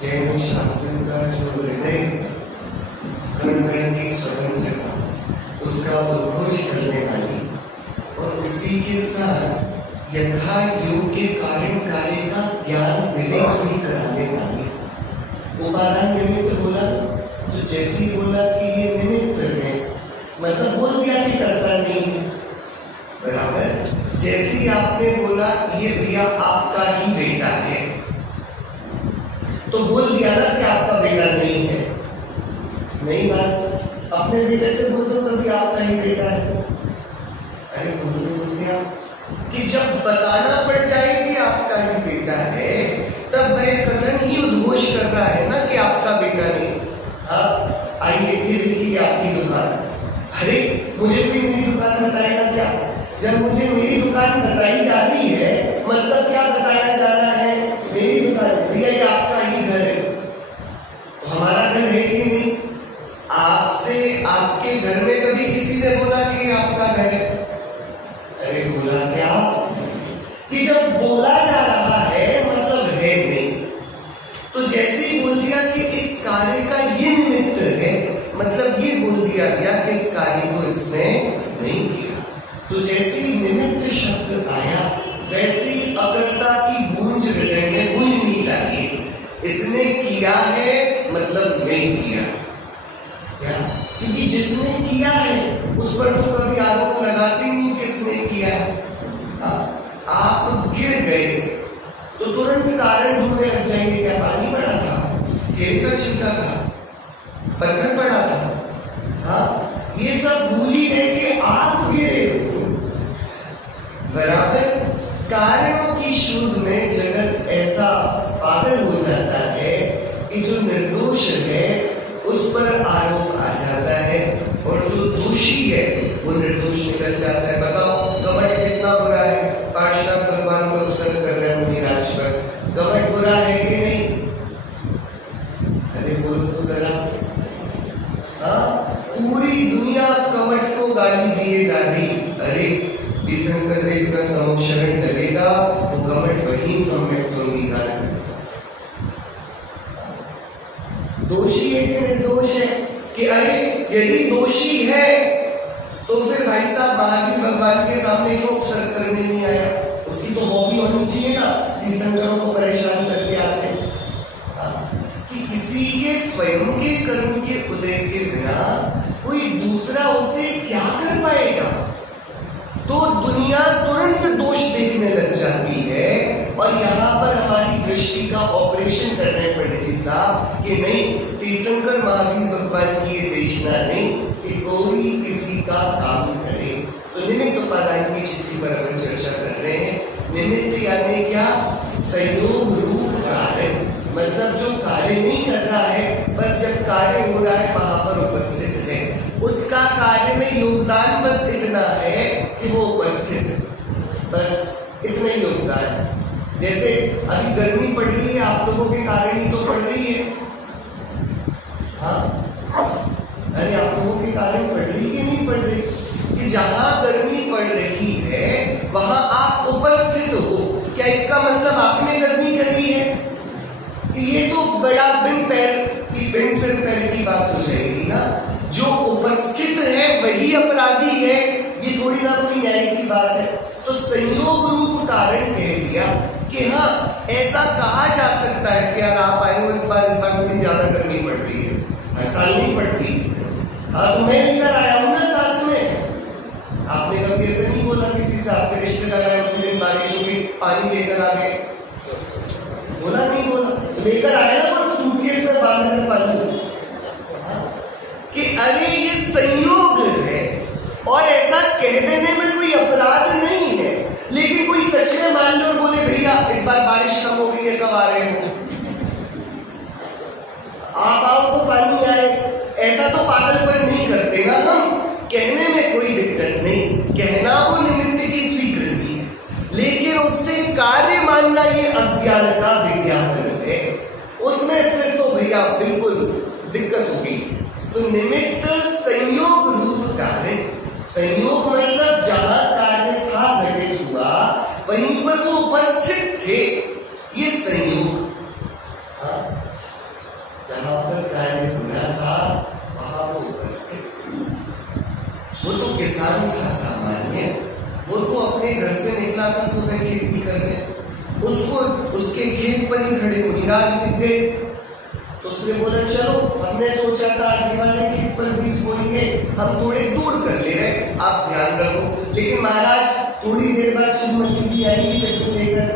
जैन शासन का जो हृदय कर्मगति स्वतंत्रता उसका उद्घोष करने वाली और उसी के साथ यथा योग्य कारण कार्य का ज्ञान विवेक भी कराने वाली उपादान निमित्त बोला, जो जैसी बोला कि ये निमित्त है, मतलब बोल दिया कि करता नहीं है, बराबर। जैसी आपने बोला ये भैया आपका ही बेटा है, तो बोल दिया ना कि आपका बेटा नहीं है। नहीं बात, अपने बेटे से बोल दो कभी आपका ही बेटा है। अरे बोल दिया कि जब बताना पड़ जाए कि आपका ही बेटा है, तब वह कथन ही उद्घोष कर रहा है ना कि आपका बेटा नहीं। अब आइए ये देखिए आपकी दुकान। अरे मुझे कोई मेरी दुकान बताएगा क्या? जब मुझे मेरी दुकान बताई जा रही है, मतलब क्या बताया जा रहा है? मेरी दुकान, भैया ये आपका ही घर है। तो हमारा घर है कि नहीं? आपसे आपके घर में कभी किसी ने बोला कि ये आपका घर है? अरे बोला क्या कि जब बोला जा रहा है मतलब है नहीं। तो जैसे ही बोल दिया कि इस कार्य का ये निमित्त है, मतलब ये बोल दिया गया कि इस कार्य को इसने नहीं किया। तो जैसे ही निमित्त शब्द आया, वैसी अकर्ता की गूंज हृदय में गूंजनी चाहिए। इसने किया है मतलब नहीं किया, क्या? क्योंकि जिसने किया है उस पर तो कभी आरोप लगाते नहीं किसने किया है। आप गिर गए तो तुरंत कारण ढूंढने लग जाएंगे, क्या पानी पड़ा था, केले का छिलका था, पत्थर पड़ा था। हाँ, ये सब भूल ही गए कि आप गिरे हो। बराबर कारणों की शोध में जगत ऐसा पागल हो जाता है कि जो निर्दोष है उस पर आरोप आ जाता है और जो दोषी है वो निर्दोष निकल जाता है। बताओ कपट कितना बुरा है? पार्षद भगवान को प्रसन्न कर रहे हैं मुनिराज पर। कपट बुरा है कि नहीं? अरे बोल तो जरा। हाँ, पूरी दुनिया कपट को गाली दिए जा रही। अरे तीर्थंकर देव का संशरण लगेगा तो कपट वही सम्मिलित होगी। दोषी है कि निर्दोष है? कि अरे यदि दोषी है तो फिर भाई साहब महावीर भगवान के सामने क्यों उपसर्ग करने नहीं आया? उसकी तो हॉबी होनी चाहिए ना, तीर्थंकरों को परेशान करके आते हैं। कि किसी के स्वयं के कर्म के उदय के बिना कोई दूसरा उसे क्या कर पाएगा? तो दुनिया तुरंत दोष देखने लग जाती है और यहाँ पर हमारी दृष्टि का ऑपरेशन कर रहे हैं पंडित जी साहब कि नहीं, तीर्थंकर महावीर भगवान की ये देशना नहीं कि कोई किसी का काम करे। तो निमित्त उपादान की स्थिति पर अपन चर्चा कर रहे हैं। निमित्त यानी क्या? संयोग रूप कारण, मतलब जो कार्य नहीं कर रहा है, बस जब कार्य हो रहा है वहां पर उपस्थित है। उसका कार्य में योगदान बस इतना है कि वो उपस्थित है, बस इतना ही योगदान है। जैसे अभी गर्मी पड़ रही है, आप आप लोगों के कारण ही तो पड़ रही है। हाँ, अरे आप लोगों के कारण पड़ रही कि नहीं पड़ रही? कि जहां गर्मी पड़ रही है वहां आप उपस्थित हो, क्या इसका मतलब आपने गर्मी करी है? कि ये तो बड़ा बिन सिर पैर की बात हो जाएगी ना। जो उपस्थित है वही अपराधी है, ये थोड़ी ना कोई न्याय की बात है। तो संयोग रूप कारण कह दिया कि हाँ, ऐसा कहा जा सकता है कि यार आप आए हो इस बार थोड़ी ज्यादा गर्मी पड़ रही है, हर साल नहीं पड़ती। हाँ, तो मैं लेकर आया हूं ना साथ में। आपने कभी ऐसे नहीं बोला किसी से, आपके रिश्तेदार आए उसी दिन बारिश हो गई, पानी लेकर आ गए, बोला नहीं बोला? लेकर आया ना वो सूटकेस में बांध कर पानी, कि अरे ये संयोग है और ऐसा कह देने में कोई अपराध नहीं है। लेकिन कोई सच में मान लो और बोले भैया इस बार बारिश कम हो गई है, कब आ रहे हो? आप आओ तो पानी आए, ऐसा तो पागलपन नहीं करते ना हम। कहने में कोई दिक्कत नहीं, कहना वो निमित्त की स्वीकृति है, लेकिन उससे कार्य मानना ये अज्ञान का विज्ञापन है। उसमें फिर तो भैया बिल्कुल दिक्कत होगी। तो निमित्त संयोग रूप कार्य, संयोग मतलब जहां कार्य था घटित हुआ वहीं पर वो उपस्थित थे, ये संयोग। हाँ, जहां पर कार्य हुआ था वहां वो उपस्थित थे। वो तो किसान था सामान्य, वो तो अपने घर से निकला था सुबह खेती करने, उसको उसके खेत पर ही खड़े मुनिराज दिख गए। तो उसने बोला चलो, हमने सोचा था आज वाले खेत पर बीज बोएंगे, हम थोड़े दूर कर ले रहे, आप ध्यान रखो। लेकिन महाराज थोड़ी देर बाद श्रीमती जी आएंगी टिफिन लेकर,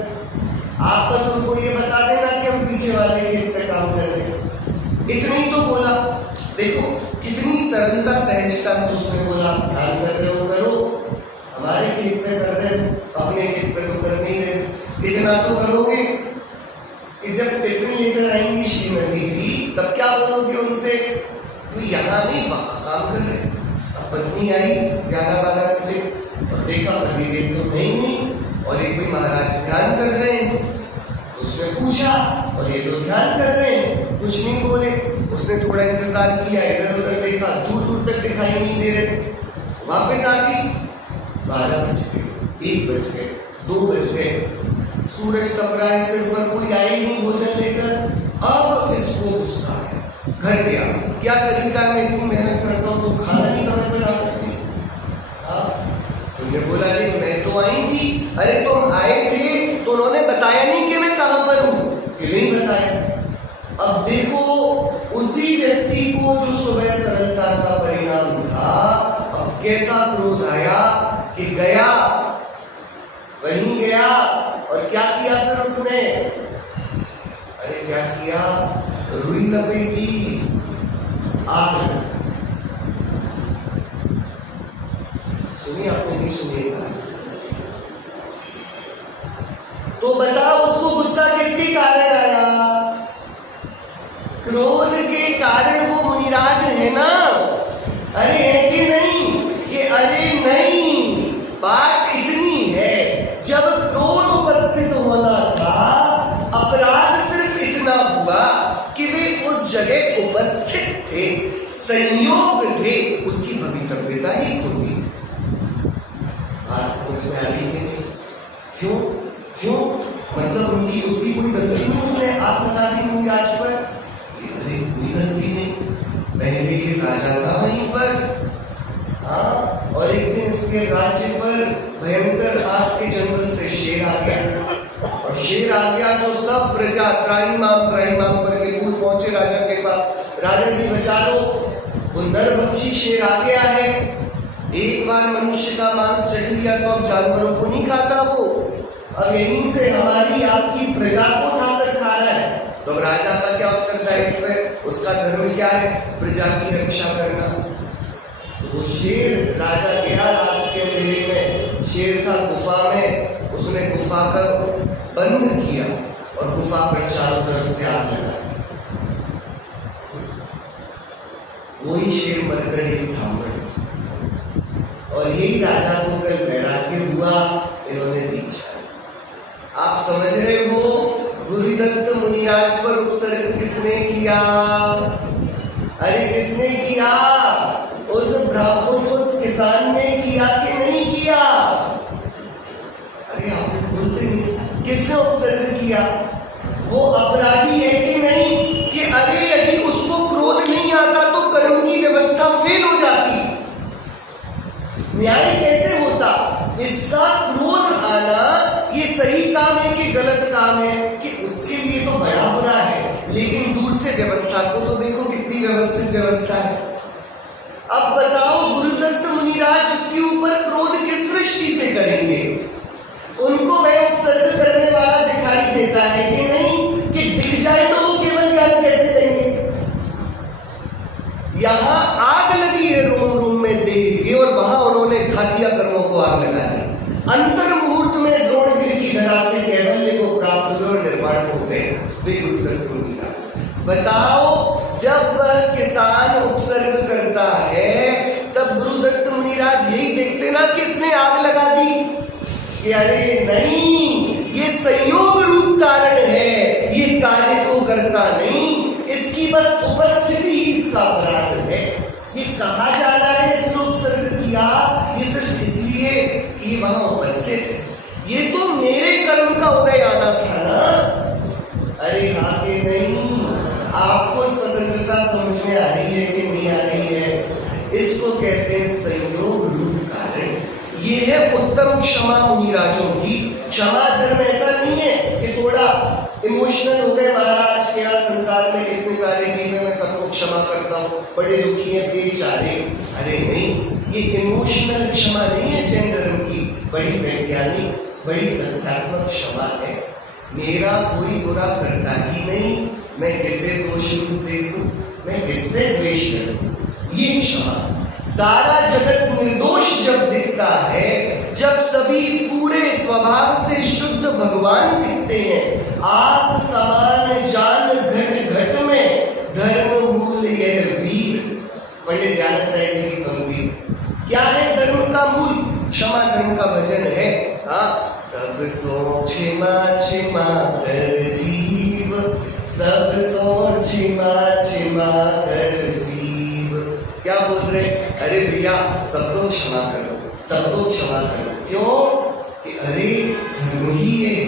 आप बस उनको ये बता देना कि हम पीछे वाले खेत पे काम कर रहे हैं। इतना ही तो बोला। देखो कितनी सरलता सहजता से उसने बोला, ध्यान कर रहे हो करो, हमारे खेत पे कर रहे हो, अपने खेत पे तो कर नहीं रहे। इतना तो करोगे कि जब टिफिन लेकर आएंगी श्रीमती जी तब क्या बोलोगे उनसे? तो यहाँ नहीं वहां काम कर रहे। अब पत्नी आई 11-12 बजे और देखा पतिदेव तो नहीं और एक कोई महाराज ध्यान कर रहे हैं। तो उसने पूछा और ये तो ध्यान कर रहे हैं, कुछ नहीं बोले। उसने थोड़ा इंतजार किया, इधर उधर देखा, दूर दूर तक दिखाई नहीं दे रहे। वापस आ गई, 12 बज गए, 1 बज गए, 2 बज गए, सूरज तप रहा है, सिर पर कोई आए ही नहीं भोजन लेकर। अब इसको गुस्सा है, घर गया, क्या तरीका है, मैं इतनी मेहनत करता हूँ तो खाना नहीं समय पर ला सकती? तुमने बोला जी मैं तो आई थी। अरे तुम आए थे तो उन्होंने बताया नहीं कि मैं कहां पर हूं, कि नहीं बताया। अब देखो उसी व्यक्ति को जो सुबह सरलता का परिणाम था, अब कैसा क्रोध आया कि गया, वहीं गया और क्या किया फिर उसने? अरे क्या किया, रुई लपेटी, आग लगा। सुनिए आपने नहीं सुनिएगा। तो बताओ उसको गुस्सा किसके कारण आया? क्रोध के कारण वो मुनिराज है ना? अरे है कि नहीं? कि अरे नहीं, बात इतनी है, जब क्रोध उपस्थित होना था, अपराध सिर्फ इतना हुआ कि वे उस जगह उपस्थित थे, संयोग थे, उसकी भवितव्यता ही होगी। बात समझ में आ रही है? क्यों क्यों मतलब उनकी उसकी कोई गलती नहीं, उसने आग लगा दी मुनिराज पर? अरे कोई गलती नहीं, पहले ये राजा था वहीं पर, हाँ, और एक दिन इसके राज्य पर भयंकर आस के जंगल से शेर आ गया और शेर आ गया तो सब प्रजा त्राही माम करके कूद पहुंचे राजा के पास। राजा जी बचा लो, वो नरभक्षी शेर आ गया है, एक बार मनुष्य का मांस चख लिया तो अब जानवरों को नहीं खाता वो, अब यहीं से हमारी आपकी प्रजा को उठाकर खा रहा है। तो राजा का क्या उत्तरदायित्व है? उसका धर्म क्या है? प्रजा की रक्षा करना। वो शेर राजा गया रात के मेले में, शेर था गुफा में, उसने गुफा का बंद किया और गुफा पर चारों तरफ से आग लगा। वही शेर मरकर एक थाम पड़ा और यही राजा को कल वैराग्य हुआ, इन्होंने दीक्षा। आप समझ रहे हो, गुरुदत्त मुनिराज पर उपसर्ग किसने किया? अरे किसने किया? उस किसान ने किया कि नहीं किया? अरे आप बोलते नहीं, किसने उपसर्ग किया? वो अपराधी है कि नहीं? कि अरे यदि उसको क्रोध नहीं आता तो कर्म की व्यवस्था फेल हो जाती, न्याय कैसे होता? इसका क्रोध आना ये सही काम है कि गलत काम है? कि उसके लिए तो बड़ा बुरा है, लेकिन दूर से व्यवस्था को तो देखो कितनी व्यवस्थित व्यवस्था है। अब बताओ गुरुदत्त मुनिराज उसके ऊपर क्रोध किस दृष्टि से करेंगे? उनको वह उपसर्ग करने वाला दिखाई देता है कि नहीं? कि दिख जाए तो वो केवल ज्ञान कैसे देंगे? यहां आग लगी है रोम रोम में देह की, और वहां उन्होंने घातिया कर्मों को आग लगा दी। अंतर मुहूर्त में द्रोणगिरि की धरा से कैवल्य को प्राप्त हुए और निर्वाण हो गए वे गुरुदत्त मुनिराज। बताओ जब वह किसान उपसर्ग करता है तब गुरुदत्त मुनिराज यही देखते ना कि इसने आग लगा दी, कि अरे नहीं, ये संयोग रूप कारण है, ये कार्य को करता नहीं, इसकी बस उपस्थिति ही इसका अपराध है। ये कहा जा रहा है इसने उपसर्ग किया, ये सिर्फ इसलिए कि वहां उपस्थित है। ये तो मेरे कर्म का उदय आना था ना। अरे हाँ कि नहीं? आपको स्वतंत्रता समझ में आ रही है कि नहीं आ रही है? इसको कहते हैं संयोग रूप कारण। ये है उत्तम क्षमा मुनिराजों की। क्षमा धर्म ऐसा नहीं है कि थोड़ा इमोशनल हो गए महाराज के यहाँ संसार में इतने सारे जीव हैं, मैं सबको क्षमा करता हूँ, बड़े दुखी हैं बेचारे। अरे नहीं, ये इमोशनल क्षमा नहीं है जैन धर्म की, बड़ी वैज्ञानिक, बड़ी तथ्यात्मक क्षमा है। मेरा कोई बुरा करता ही नहीं, मैं किसे दोष रूप देखूं, मैं किससे द्वेष करूं, ये क्षमा। सारा जगत निर्दोष जब दिखता है, जब सभी पूरे स्वभाव से शुद्ध भगवान दिखते हैं, आप समान जान घट घट में धर्म मूल यह वीर। पंडित दयानंद राय जी की पंक्ति। क्या है धर्म का मूल? क्षमा धर्म का भजन है। हाँ, सब सो क्षमा क्षमा कर जीव, सब सो क्षमा क्षमा कर जीव। क्या बोल रहे? अरे भैया सबको क्षमा करो, सबको क्षमा करो। क्यों? कि अरे धर्म ही है,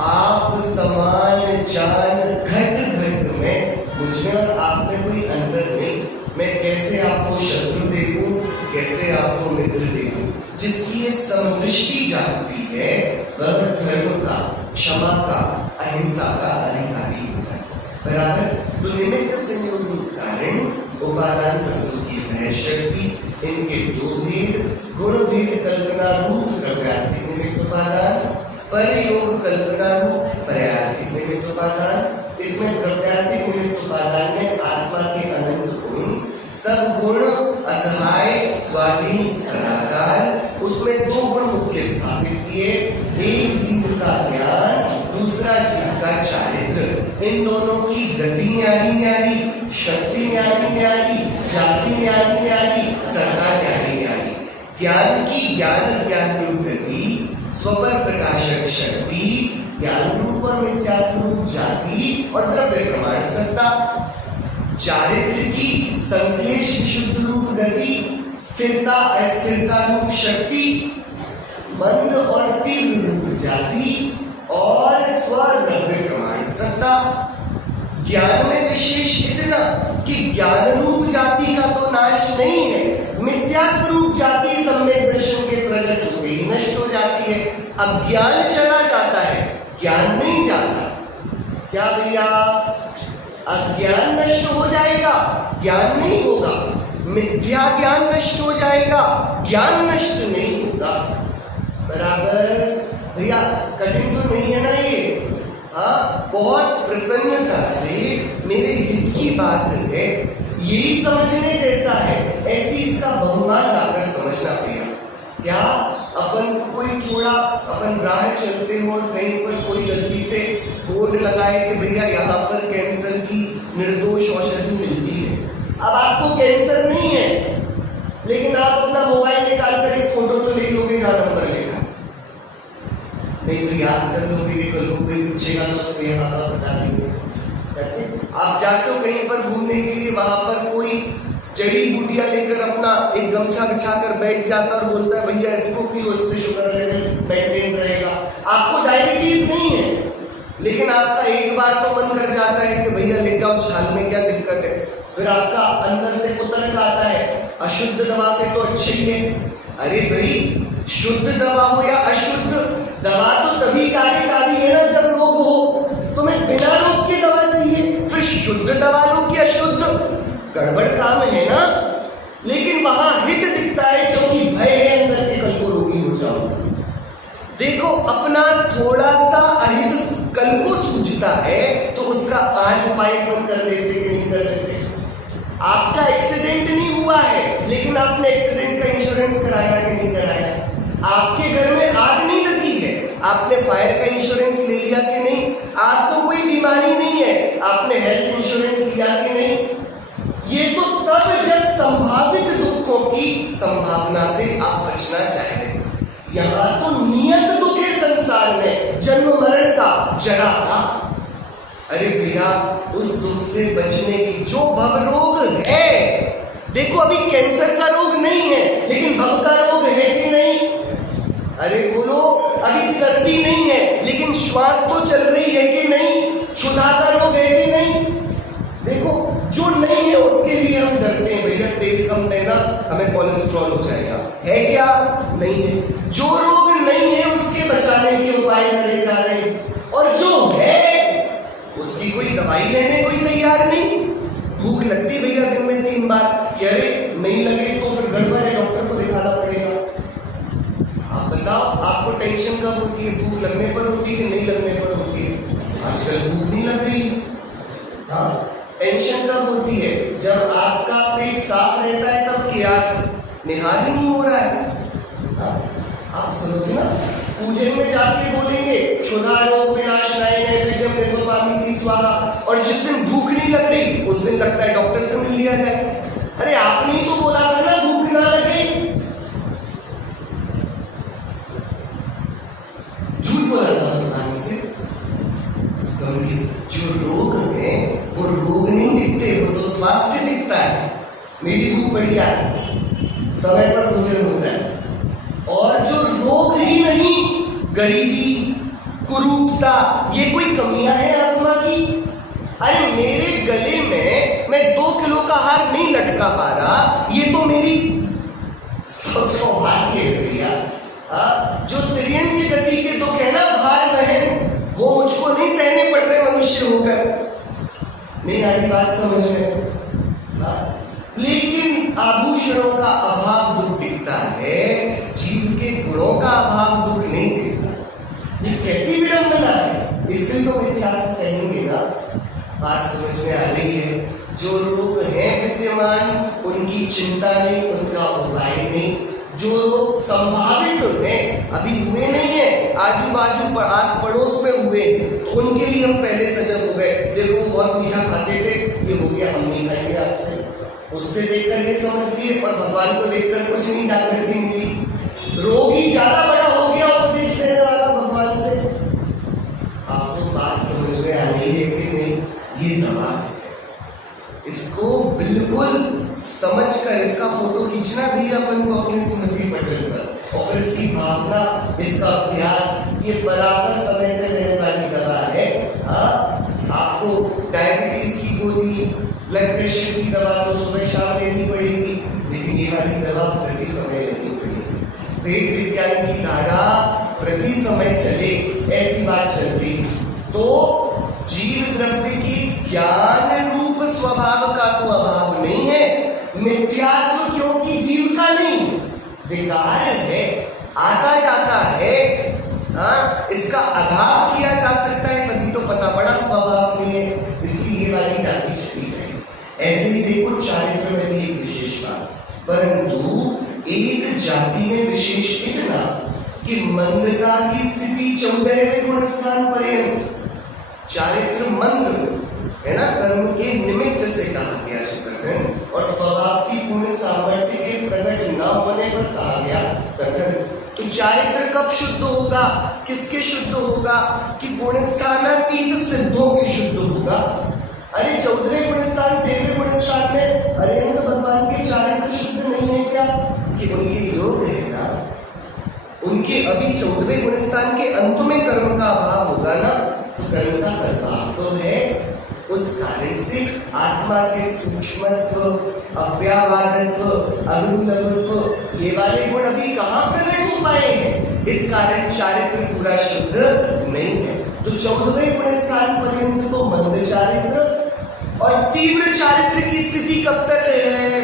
आप समान जान घट घट में, मुझमें और आप में कोई अंतर नहीं। मैं कैसे आपको शत्रु देखूं, कैसे आपको मित्र देखूं? जिसकी ये समदृष्टि जानती है वह धर्म का, क्षमा का, अहिंसा का अधिकारी होता है। बराबर। तो निमित्त संयोग कारण उपादान वस्तु की सहज शक्ति, इनके दो भेद, गुण भेद कल्पना रूप द्रव्यार्थिक निमित्त उपादान, परयोग कल्पना रूप पर्यार्थिक निमित्त उपादान। इसमें द्रव्यार्थिक निमित्त उपादान में आत्मा के अनंत गुण, सब गुण असहाय स्वाधीन सदाकार, उसमें दो गुण मुख्य स्थापित किए, एक जीव का ज्ञान, दूसरा जीव का चारित्र। इन दोनों की गति न्यारी न्यारी, शक्ति न्यारी न्यारी, जाति न्यारी न्यारी, सत्ता न्यारी न्यारी। ज्ञान की ज्ञान रूप गति, स्वपर प्रकाशक शक्ति, ज्ञान रूप और मिथ्यात्व रूप जाति और द्रव्य प्रमाण सत्ता। चारित्र की संदेश शुद्ध रूप गति, स्थिरता अस्थिरता रूप शक्ति, मंद और तीव्र रूप जाति और स्वद्रव्य प्रमाण सत्ता। ज्ञान में विशेष इतना कि ज्ञान रूप जाति का तो नाश नहीं है, मिथ्यात्व रूप जाति सम्यक दर्शन के प्रकट होते ही नष्ट हो जाती है। अब ज्ञान चला जाता है, ज्ञान नहीं जाता। क्या भैया? अज्ञान नष्ट हो जाएगा, ज्ञान नहीं होगा। मिथ्या ज्ञान नष्ट हो जाएगा, ज्ञान नष्ट नहीं होगा। बराबर भैया? कठिन तो नहीं है ना ये? हाँ, बहुत प्रसन्नता से मेरे हित की बात है, यही समझने जैसा है। ऐसी इसका बहुमान लाकर समझना पड़ेगा। क्या अपन को कोई थोड़ा अपन राह चलते हो, कहीं पर कोई गलती से बोर्ड लगाए कि भैया यहाँ पर कैंसर की निर्दोष औषधि मिलती है। अब आपको कैंसर नहीं है, लेकिन आप अपना मोबाइल निकाल कर एक फोटो तो ले लोगे, जहाँ नंबर लेगा नहीं तो याद कर लो कि कल को कोई पूछेगा तो उसको ये बात बता देंगे। आप जाते हो कहीं पर घूमने के लिए, वहां पर कोई जड़ी बूटियां लेकर अपना एक गमछा बिछाकर बैठ जाता और बोलता है भैया इसको पियो, इससे शुगर लेवल मेंटेन रहेगा। आपको डायबिटीज नहीं है, लेकिन आपका एक बार तो मन कर जाता है कि भैया ले जाओ छाल में, क्या दिक्कत है। फिर आपका अंदर से कुतर्क आता है अशुद्ध दवा से तो अच्छी है। अरे भाई, शुद्ध दवा हो या अशुद्ध दवा तो तभी कार्यकारी है ना जब रोग हो। तुम्हें बिना रोग की दवा चाहिए, फिर शुद्ध दवा लो कि अशुद्ध, गड़बड़ काम है ना। लेकिन वहां हित दिखता है क्योंकि भय है अंदर के, कल को रोगी हो जाओ। देखो, अपना थोड़ा सा अहित कल को सूझता है तो उसका आज उपाय कौन कर लेते कि नहीं कर लेते। आपका एक्सीडेंट नहीं हुआ है, लेकिन आपने एक्सीडेंट का इंश्योरेंस कराया कि नहीं कराया। आपके घर में आग नहीं लगी है, आपने फायर का इंश्योरेंस ले लिया कि नहीं। आपको कोई बीमारी नहीं है, आपने हेल्थ इंश्योरेंस लिया कि नहीं। ये तो तब जब संभावित दुखों की संभावना से आप बचना चाहते हैं। यहां तो नियत दुख है संसार में, जन्म मरण का, जरा का। अरे भैया, उस दुख से बचने की जो भव रोग है, देखो अभी कैंसर का रोग नहीं है, लेकिन भव का रोग है कि नहीं। अरे बोलो, अभी सर्दी नहीं है, लेकिन श्वास तो चल रही है कि नहीं। क्षुधा का रोग है कि नहीं। देखो, जो नहीं है उसके लिए हम डरते हैं, भैया तेल कम लेना, हमें कोलेस्ट्रॉल हो जाएगा, है क्या? नहीं है। जो रोग नहीं है उसके बचाने के उपाय करे जा रहे हैं, और जो है उसकी कोई दवाई लेने कोई तैयार नहीं। भूख लगती भैया दिन में 3 बार, अरे नहीं लगे तो फिर गड़बड़ है, डॉक्टर को दिखाना पड़ेगा। आप बताओ, आपको टेंशन कब होती है? भूख लगने पर होती है कि नहीं लगने पर होती है? आजकल भूख नहीं लग रही। हाँ, टेंशन कब होती है? जब आपका पेट साफ रहता है तब कि यार निहार ही नहीं हो रहा है। आप समझना, पूजन में जाके बोलेंगे क्षुधा रोग विनाशनाय नैवेद्यम निर्वपामीति स्वाहा, और जिस दिन भूख नहीं लग रही उस दिन लगता है डॉक्टर से मिल लिया जाए। अरे आपने ही तो बोला था ना भूख ना लगे। झूठ बोला था भगवान से। जो रोग है वो रोग नहीं दिखते, वो तो स्वास्थ्य दिखता है। मेरी भूख बढ़िया है, समय पर भोजन होता है। और जो रोग ही नहीं, गरीबी, कुरूपता, ये कोई कमियां हैं आत्मा की। अरे मेरे गले में मैं 2 किलो का हार नहीं लटका पा रहा, ये तो मेरी सौभाग्य है भैया। जो त्रियंच गति के दुख है ना, भार वहन, वो मुझको नहीं सहने पड़ रहे मनुष्य होकर। नहीं आ रही बात समझ में? लेकिन आभूषणों का अभाव दुख दिखता है, जीव के गुणों का अभाव दुख नहीं दिखता। ये कैसी विडंबना है? इसके तो मिथ्यात्व कहेंगे ना। बात समझ में आ रही है? जो रोग है विद्यमान, उनकी चिंता नहीं, उनका उपाय नहीं। जो लोग संभावित हैं, अभी हुए नहीं है, आजू बाजू आस पड़ोस में हुए, तो उनके लिए हम पहले सजग हो गए। देखो बहुत मीठा खाते थे, ये हो गया, हम नहीं खाएंगे आज से। उससे देखकर ये समझ लिए, पर भगवान को देखकर कुछ नहीं जागृति मिली। रोग ही ज्यादा बड़ा हो गया उपदेश देने वाला भगवान से। आपको बात समझ में आ रही है कि नहीं? ये दवा है, इसको बिल्कुल समझकर इसका फोटो खींचना भी अपन को अपनी स्मृति पटल पर, और फिर इसकी भावना, इसका अभ्यास, ये बराबर समय से लेने वाली दवा है। आपको डायबिटीज की गोली, ब्लड प्रेशर की दवा तो सुबह शाम लेनी पड़ेगी, लेकिन ये वाली दवा प्रति समय लेनी पड़ेगी। वेद विज्ञान की धारा प्रति समय चले, ऐसी बात चलती तो जीव द्रव्य की ज्ञान रूप स्वभाव का तो अभाव नहीं है। मिथ्यात्व क्योंकि जीव का नहीं, विकार है, आता जाता है। इसका अभाव किया जा सकता है, तभी तो पता पड़ा स्वभाव नहीं है, इसलिए ये वाली जाति चली जाए। ऐसे ही देखो चारित्र में भी एक विशेष बात, परंतु एक जाति में विशेष इतना कि मंदता की स्थिति 14वें गुणस्थान पर्यंत चारित्र मंद है ना, कर्म के निमित्त से कहा गया कथन, और स्वभाव की पूर्ण सामर्थ्य के प्रकट न होने पर कहा गया कथन। तो चारित्र कब शुद्ध होगा, किसके शुद्ध होगा, कि गुणस्थानातीत सिद्धों के शुद्ध होगा। अरे 14वें गुणस्थान 13वें गुणस्थान में अरिहंत भगवान के चारित्र शुद्ध नहीं है क्या, कि उनके योग है ना, उनके अभी 14वें गुणस्थान के अंत में कर्म का अभाव होगा ना, तो कर्म का सद्भाव तो है। उस कारण से आत्मा के सूक्ष्मत्व, अव्यावादत्व, अग्निलघुत्व, ये वाले गुण अभी कहाँ प्रकट हो पाए हैं, इस कारण चारित्र पूरा शुद्ध नहीं है। तो 14वें गुणस्थान पर्यंत तो मंद चारित्र, और तीव्र चारित्र की स्थिति कब तक है,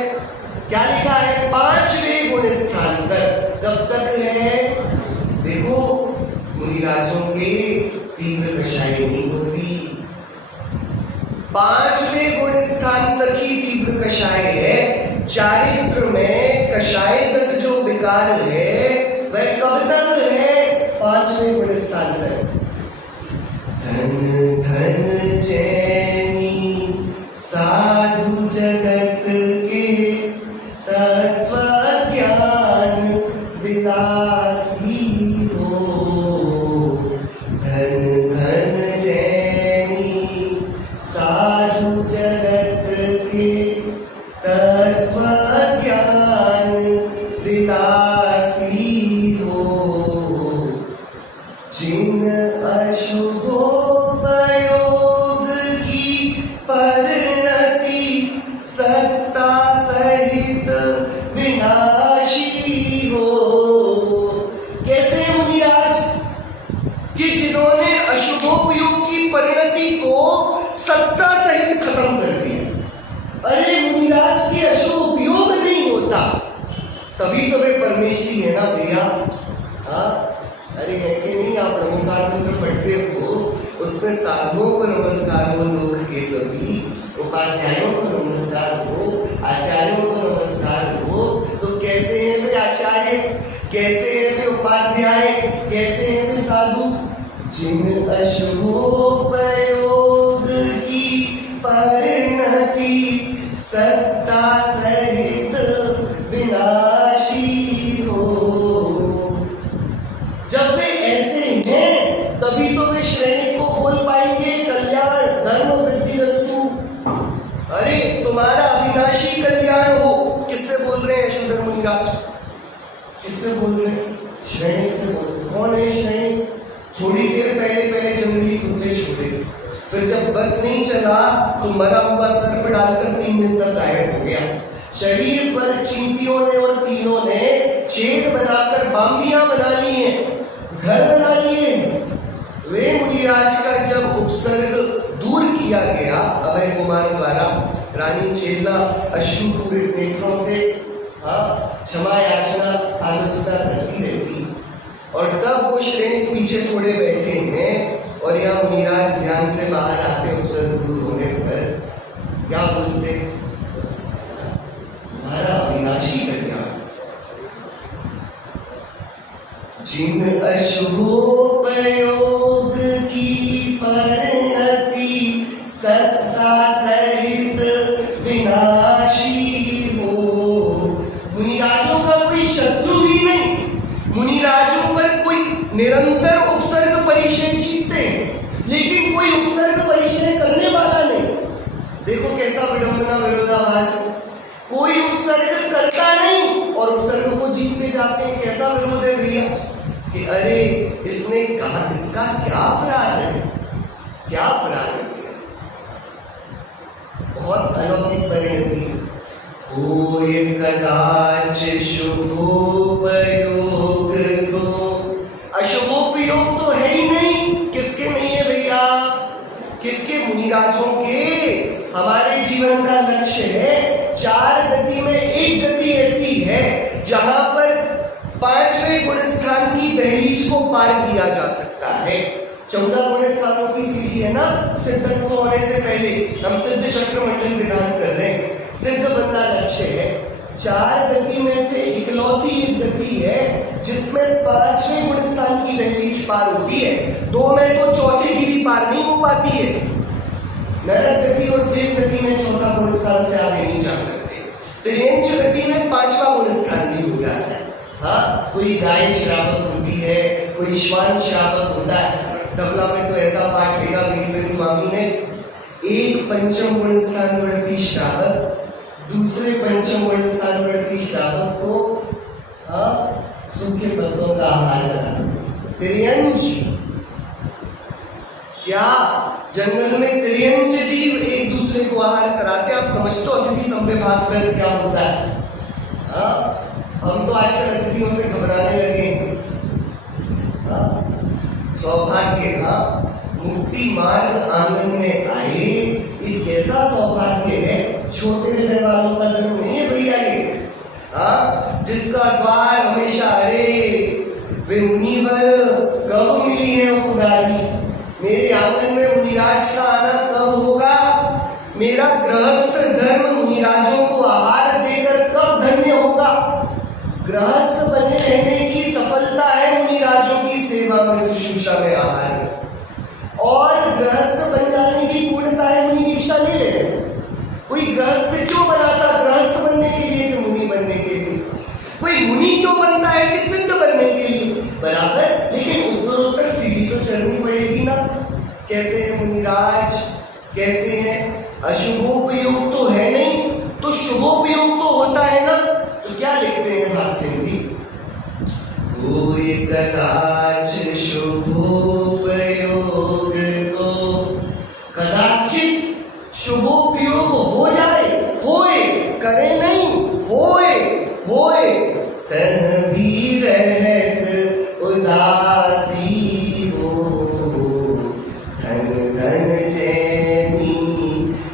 क्या लिखा है, 5वें गुणस्थान तक। कब तक है, देखो मुनिराजों के तीव्र कषाय नहीं होती, 5वें गुणस्थान तक ही तीव्र कषाय है। चारित्र में कषायगत जो विकार है वह कब तक है, 5वें गुणस्थान तक। धन धन जैनी साधु जगत के तत्व ज्ञान विलासी हो, धन धन जैनी साधु जगत के तत्व ज्ञान विलासी हो, जिन अशुभोपयोग की परिणति सत्ता सहित विनाशी हो। कैसे मुनिराज, कि जिन्होंने अशुभोपयोग की परिणति को सत्ता सहित खत्म कर दिया। अरे मुनिराज के अशुभ उपयोग नहीं होता, तभी तो वे परमेष्ठी है ना भैया। हाँ, अरे है कि नहीं, आप नमोकार मंत्र पढ़ते हो, उसमें साधुओं को नमस्कार हो, लोक के सभी उपाध्यायों को नमस्कार हो, आचार्यों को नमस्कार हो। तो कैसे हैं वे आचार्य, कैसे हैं वे उपाध्याय, कैसे हैं वे साधु, जिन अशुभोपयोग की परिणति सत्ता सहित विनाशी हो। जब वे ऐसे हैं तभी तो वे श्रेणी को बोल पाएंगे कल्याण धर्म वृद्धि वस्तु। अरे तुम्हारा अविनाशी कल्याण हो, किससे बोल रहे हैं यशोधर मुनिराज, किससे बोल रहे हैं, श्रेणी से बोल रहे। कौन है श्रेणी, थोड़ी देर पहले जंगली कुत्ते छोड़े, फिर जब बस नहीं चला तो मरा हुआ सर्प डालकर 3 दिन तक गायब हो गया। शरीर पर चींटियों ने और तीनों ने छेद बनाकर बांबियां बना ली हैं, घर बना लिए। वे मुनिराज का जब उपसर्ग दूर किया गया अभय कुमार द्वारा, रानी चेला अश्रुपूरित नेत्रों से क्षमा याचना आलोचना करती रहती, और तब वो श्रेणी पीछे थोड़े बैठे हैं, और यहाँ मुनिराज ध्यान से बाहर आते उपसर्ग दूर होने पर क्या बोलते, हमारा अविनाशी कल्याण, जिन अशुभोपयोग की परिणति सत्ता सहित विनाशी हो। मुनिराजों का कोई शत्रु ही नहीं, मुनिराजों पर कोई निरंतर उपसर्ग परिचय जीतते हैं, लेकिन कोई उपसर्ग परिचय करने वाला नहीं। देखो कैसा विडंबना, विरोधाभास, कोई उपसर्ग करता नहीं और उपसर्ग को जीतते जाते हैं। कैसा विरोध है भैया, कि अरे इसने कहा, इसका क्या अपराध है, क्या अपराध है, बहुत अलौकिक परिणति। कोई कदाच शुभोपयोग, तो अशुभोपयोग तो है ही नहीं, किसके नहीं है भैया, किसके, मुनिराजों के। हमारे जीवन का लक्ष्य है 4 गति में एक गति ऐसी है जहां पर 5वें गुणस्थान की दहलीज को पार किया जा सकता है। 14 गुणस्थानों की सीढ़ी है ना, सिद्धत्व होने से पहले हम सिद्ध चक्र मंडल विधान कर रहे हैं, सिद्ध बनना लक्ष्य है। 4 गति में से इकलौती एक गति है जिसमें 5वें गुणस्थान की दहलीज पार होती है। 2 में तो चौथे की भी पार नहीं हो पाती है। नरक गति और देव गति में 4था गुणस्थान से आगे नहीं जा सकते। त्रियंच गति में 5वां गुणस्थान भी हो जाता है। हाँ, कोई गाय श्रावक विश्वान श्रावक होता है। तबला में तो ऐसा पाठ लिखा भीमसेन स्वामी ने, एक पंचम गुण स्थानवर्ती श्रावक दूसरे पंचम गुण स्थानवर्ती श्रावक को सूखे पत्तों का आहार करा। त्रियंश, क्या जंगल में त्रियंश जीव एक दूसरे को आहार कराते? आप समझते हो अतिथि संविभाग व्रत क्या होता है? हम तो आजकल अतिथियों से घबराने लगे। सौभाग्य, मुक्ति मार्ग आंगन में आए, ये कैसा सौभाग्य है। छोटे हृदय वालों का धर्म नहीं है भैया ये, जिसका द्वार हमेशा अरे वे मुनिवर कब मिली है उपगारी, मेरे आंगन में मुनिराज का आना कब होगा, मेरा गृहस्थ धर्म मुनिराजों को आहार देकर कब धन्य होगा। गृहस्थ बने रहने की सफलता है मुनिराजों की सेवा में, शुश्रूषा में, आहार में। और गृहस्थ बन जाने की पूर्णता है मुनि दीक्षा ले लेना। कोई गृहस्थ क्यों बनाता? गृहस्थ बनने के लिए कि मुनि बनने के लिए? कोई मुनि क्यों बनता है कि सिद्ध बनने के लिए? बराबर, लेकिन उत्तरोत्तर सीढ़ी तो चढ़नी पड़ेगी ना। कैसे है मुनिराज, कैसे है? अशुभोपयोग तो है नहीं, तो शुभोपयोग तो होता है ना। तो क्या लिखते हैं भागचंद जी? कोई कदाच शुभोपयोग तो कदाचित शुभोपयोग हो जाए, होए, करे नहीं, होए, होए, तन भी रहत उदासी हो, धन धन जैनी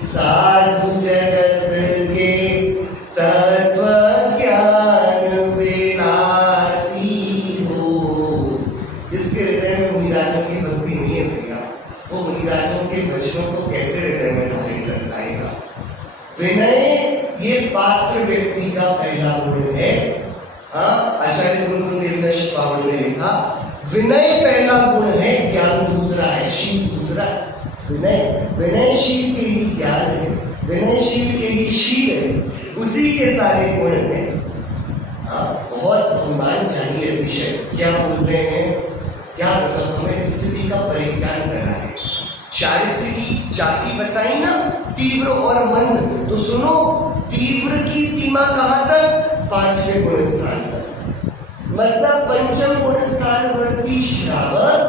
साधु जगत के तत्व ज्ञान विलासी हो। जिसके हृदय में मुनिराजों की भक्ति नहीं है भैया, वो मुनिराजों के वचनों को कैसे हृदय में धारण कर पाएगा? विनय ये पात्र व्यक्ति का पहला गुण है। आचार्य गुरु निर्नश पावन ने लिखा, विनय पहला गुण है, ज्ञान दूसरा है, शील दूसरा है। विनय, विनयशील के ही ज्ञान है, विनयशील के ही शील है, उसी के सारे गुण हैं। बहुत बहुमान चाहिए विषय। क्या बोलते हैं, क्या मतलब हमें स्थिति का परिज्ञान करना है। चारित्र की जाति बताई ना, तीव्र और मंद। तो सुनो, तीव्र की सीमा कहां तक? 5वें गुण स्थान तक। मतलब पंचम गुण स्थानवर्ती श्रावक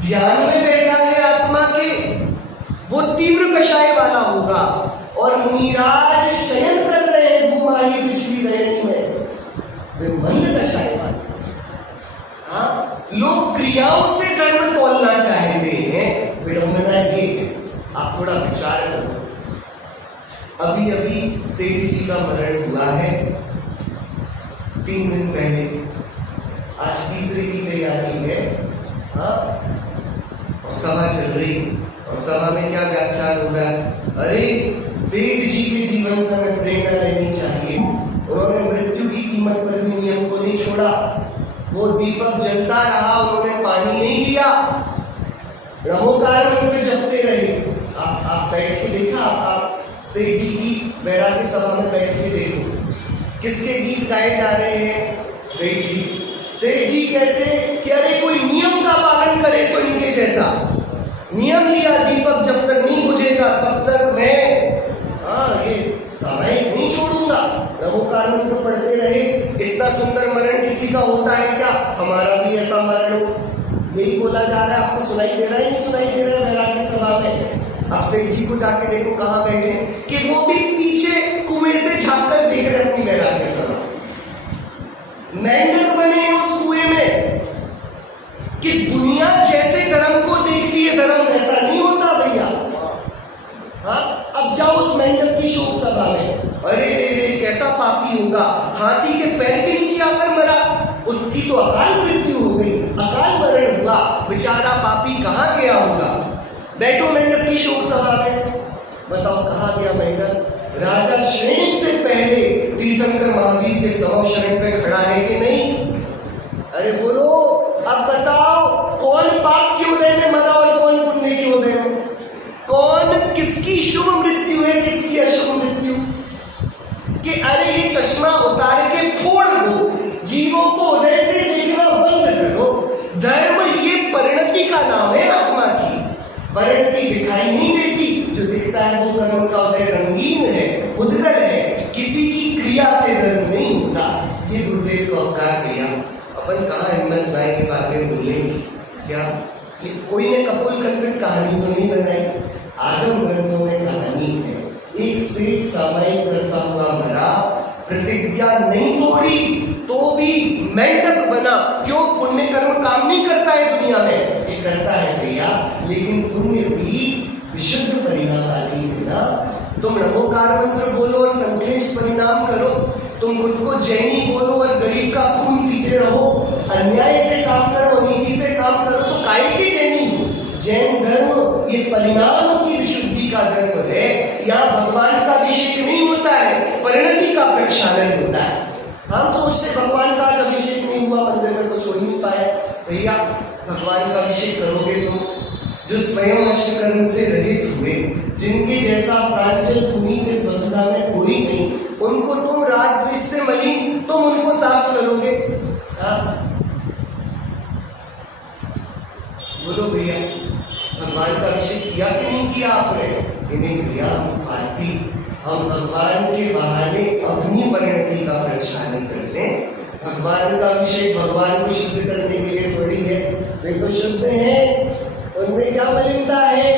ध्यान में बैठा है आत्मा के, वो तीव्र कषाय वाला होगा। और मुनिराज शयन कर रहे हैं भूमाही पिछली रहनी में, वे मंद कषाय वाले। लोग क्रियाओं से धर्म तोलना चाहते हैं, विडंबना ये। आप थोड़ा विचार करो, अभी अभी सेठ जी का मरण हुआ है 3 दिन पहले, आज तीसरे की तैयारी है। और सभा चल रही, और सभा में क्या व्याख्यान हो रहा है? अरे सेठ जी के जीवन से हमें प्रेरणा लेनी चाहिए, उन्होंने मृत्यु की कीमत पर भी नियम को नहीं छोड़ा। वो दीपक जलता रहा, उन्होंने पानी नहीं दिया, ब्रह्मोकार मंत्र जपते रहे। आप बैठ के देखा, आप सेठ जी की वैराग्य सभा में बैठ के देखो, किसके गीत गाए जा रहे हैं? सेठ जी। सेठ जी कैसे कि अरे कोई नियम का पालन करे तो इनके जैसा। नियम लिया, दीपक जब तक नहीं बुझेगा तब तक मैं ये सामायिक नहीं छोड़ूंगा। ब्रह्मोकार मंत्र पढ़ते रहे। इतना सुंदर मरण किसी का होता है क्या? हमारा भी ऐसा मरण हो, यही बोला जा रहा है। आपको सुनाई दे रहा है, नहीं सुनाई दे रहा है वैराग्य सभा में? आप सेठ जी को जाके देखो कहाँ बैठे कि वो भी पीछे कुएं से झांक कर देख रहे अपनी वैराग्य सभा। मेंढक बने उस कुएं में कि दुनिया जैसे धर्म को देखती है, धर्म ऐसा नहीं होता भैया। अब जाओ उस मेंढक की शोक सभा में, अरे रे कैसा पापी होगा, हाथी के पैर के नीचे आकर मरा, उसकी तो अकाल मृत्यु हो गई, अकाल मरण हुआ, बेचारा पापी कहाँ गया होगा। बैठो मेंढक की शोक सभा में, बताओ कहाँ गया मेंढक? राजा श्रेणी से पहले तीर्थंकर महावीर के समक्ष शरण पे खड़ा है कि नहीं? अरे बोलो, अब बताओ कौन पाप के उदय में मरा और कौन पुण्य के उदय में? कौन किसकी शुभ मृत्यु है, किसकी अशुभ मृत्यु? कि अरे ये चश्मा उतार के फोड़ दो, जीवों को उदय से देखना बंद करो, धर्म दिखाई नहीं देती, जो दिखता है वो कर्म का उदय रंगीन है, उद्गल है, किसी की क्रिया से धर्म नहीं होता। ये गुरुदेव को अवतार किया। अपन कहाँ हिम्मत लाए की बातें बोलेंगे क्या? ये कोई ने कपूल कल्पित कहानी तो नहीं बनाई, आगम ग्रंथों में कहानी है। एक सेठ सामायिक करता हुआ मरा, प्रतिज्ञा नहीं तोड़ी तो भी मेंढक बना। क्यों? पुण्य कर्म काम नहीं करता है दुनिया में, ये करता है भैया, लेकिन पुण्य भी विशुद्ध परिणाम आती है ना। तुम नमोकार मंत्र बोलो और संक्लेश परिणाम करो, तुम खुद को जैनी बोलो और गरीब का खून पीते रहो, अन्याय से काम करो, नीति से काम करो, तो काहे के जैनी हो? जैन धर्म ये परिणाम की विशुद्धि का धर्म है। यहाँ भगवान का अभिषेक नहीं होता है, परिणति का प्रक्षालन होता है। हम तो उससे भगवान का अभिषेक नहीं हुआ मंदिर में तो छोड़ नहीं पाए। भैया भगवान का अभिषेक करोगे तो जो स्वयं अष्टकर्म से रहित हुए, जिनके जैसा प्रांजल पुनीत इस वसुधा में कोई नहीं, उनको तुम राग द्वेष से मलिन तुम उनको साफ करोगे? बोलो भैया, भगवान का अभिषेक किया कि नहीं किया आपने? कि नहीं भैया, हम स्वार्थी, हम भगवान के बहाने अपनी परिणति का प्रक्षालन करते हैं। भगवान का अभिषेक भगवान को शुद्ध करने के लिए थोड़ी है, वे तो शुद्ध है, उनमें क्या मलिनता है?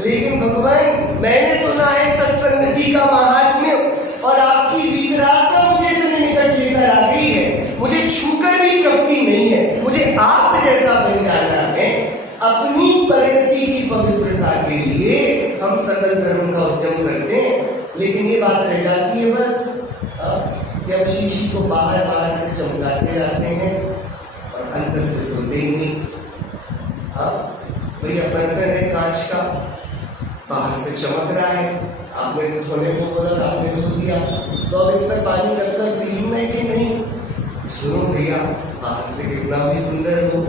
लेकिन भगवान, मैंने सुना है सत्संगति का महात्म्य, और आपकी वितरागता मुझे इतने निकट लेकर आ गई है, मुझे छूकर भी तृप्ति नहीं है, मुझे आप जैसा बन जाना है। अपनी परिणति की पवित्रता के लिए हम सकल धर्म का उद्यम करते हैं, लेकिन ये बात रह जाती है बस कि हम शीशी को बाहर बाहर से चमकाते रहते हैं और अंदर से धोते ही नहीं। भैया बर्तन है कांच का, बाहर से चमक रहा है, आपने धोने को बोला, आपने धो दिया, तो अब इसमें पानी रखकर पी लूं मैं कि नहीं? सुनो भैया, बाहर से कितना भी सुंदर हो,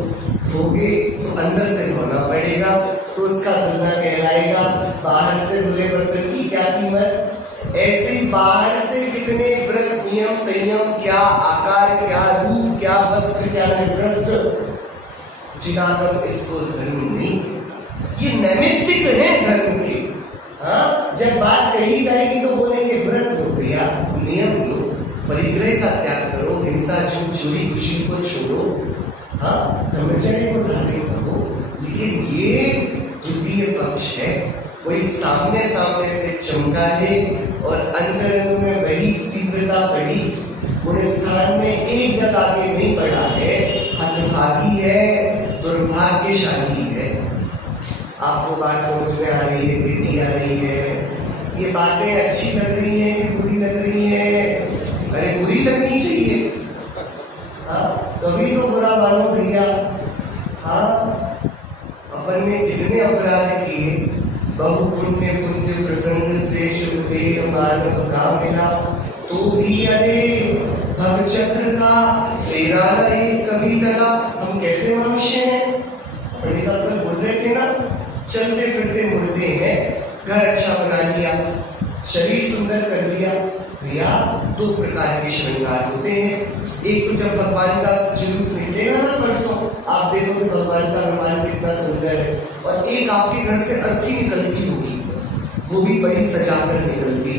धोगे तो अंदर से धोना पड़ेगा, तो उसका धुलना कहलाएगा। बाहर से धुले बर्तन की क्या कीमत? ऐसे बाहर से कितने व्रत नियम संयम, क्या आकार, क्या रूप, क्या वस्त्र, क्या वस्त्र, जिनागम इसको धर्म नहीं, ये नैमित्तिक है धर्म के। हाँ, जब बात कही जाएगी तो बोलेंगे व्रत लो भैया, नियम लो, परिग्रह का त्याग करो, हिंसा झूठ चोरी खुशी को छोड़ो, हाँ, ब्रह्मचर्य को धारण करो। लेकिन ये द्वितीय पक्ष है, कोई सामने सामने से चमका ले और अंदर में वही तीव्रता पड़ी, उन स्थान में एक गद आगे नहीं बढ़ा है, हतभागी है, दुर्भाग्यशाली है। आपको बात समझ में आ रही है कि नहीं आ रही है? ये बातें अच्छी लग रही हैं कि बुरी लग रही है? अरे बुरी लगनी चाहिए, हाँ, कभी तो बुरा मानो भैया। हाँ, अपन ने कितने अपराध किए, बहु पुण्य पुण्य प्रसंग से शुभ देह मानव का मिला, तो भी अरे भव चक्र का फेरा न एक कभी टला। हम कैसे मनुष्य हैं? पंडित साहब कल बोल रहे थे ना, चलते फिरते मुर्दे हैं, घर अच्छा बना लिया, शरीर सुंदर कर लिया। भैया दो प्रकार के श्रृंगार होते हैं, एक तो जब भगवान का जुलूस निकलेगा ना परसों, आप देखोगे भगवान का विमान कितना सुंदर है, और एक आपके घर से अर्थी निकलती होगी, वो भी बड़ी सजाकर निकलती।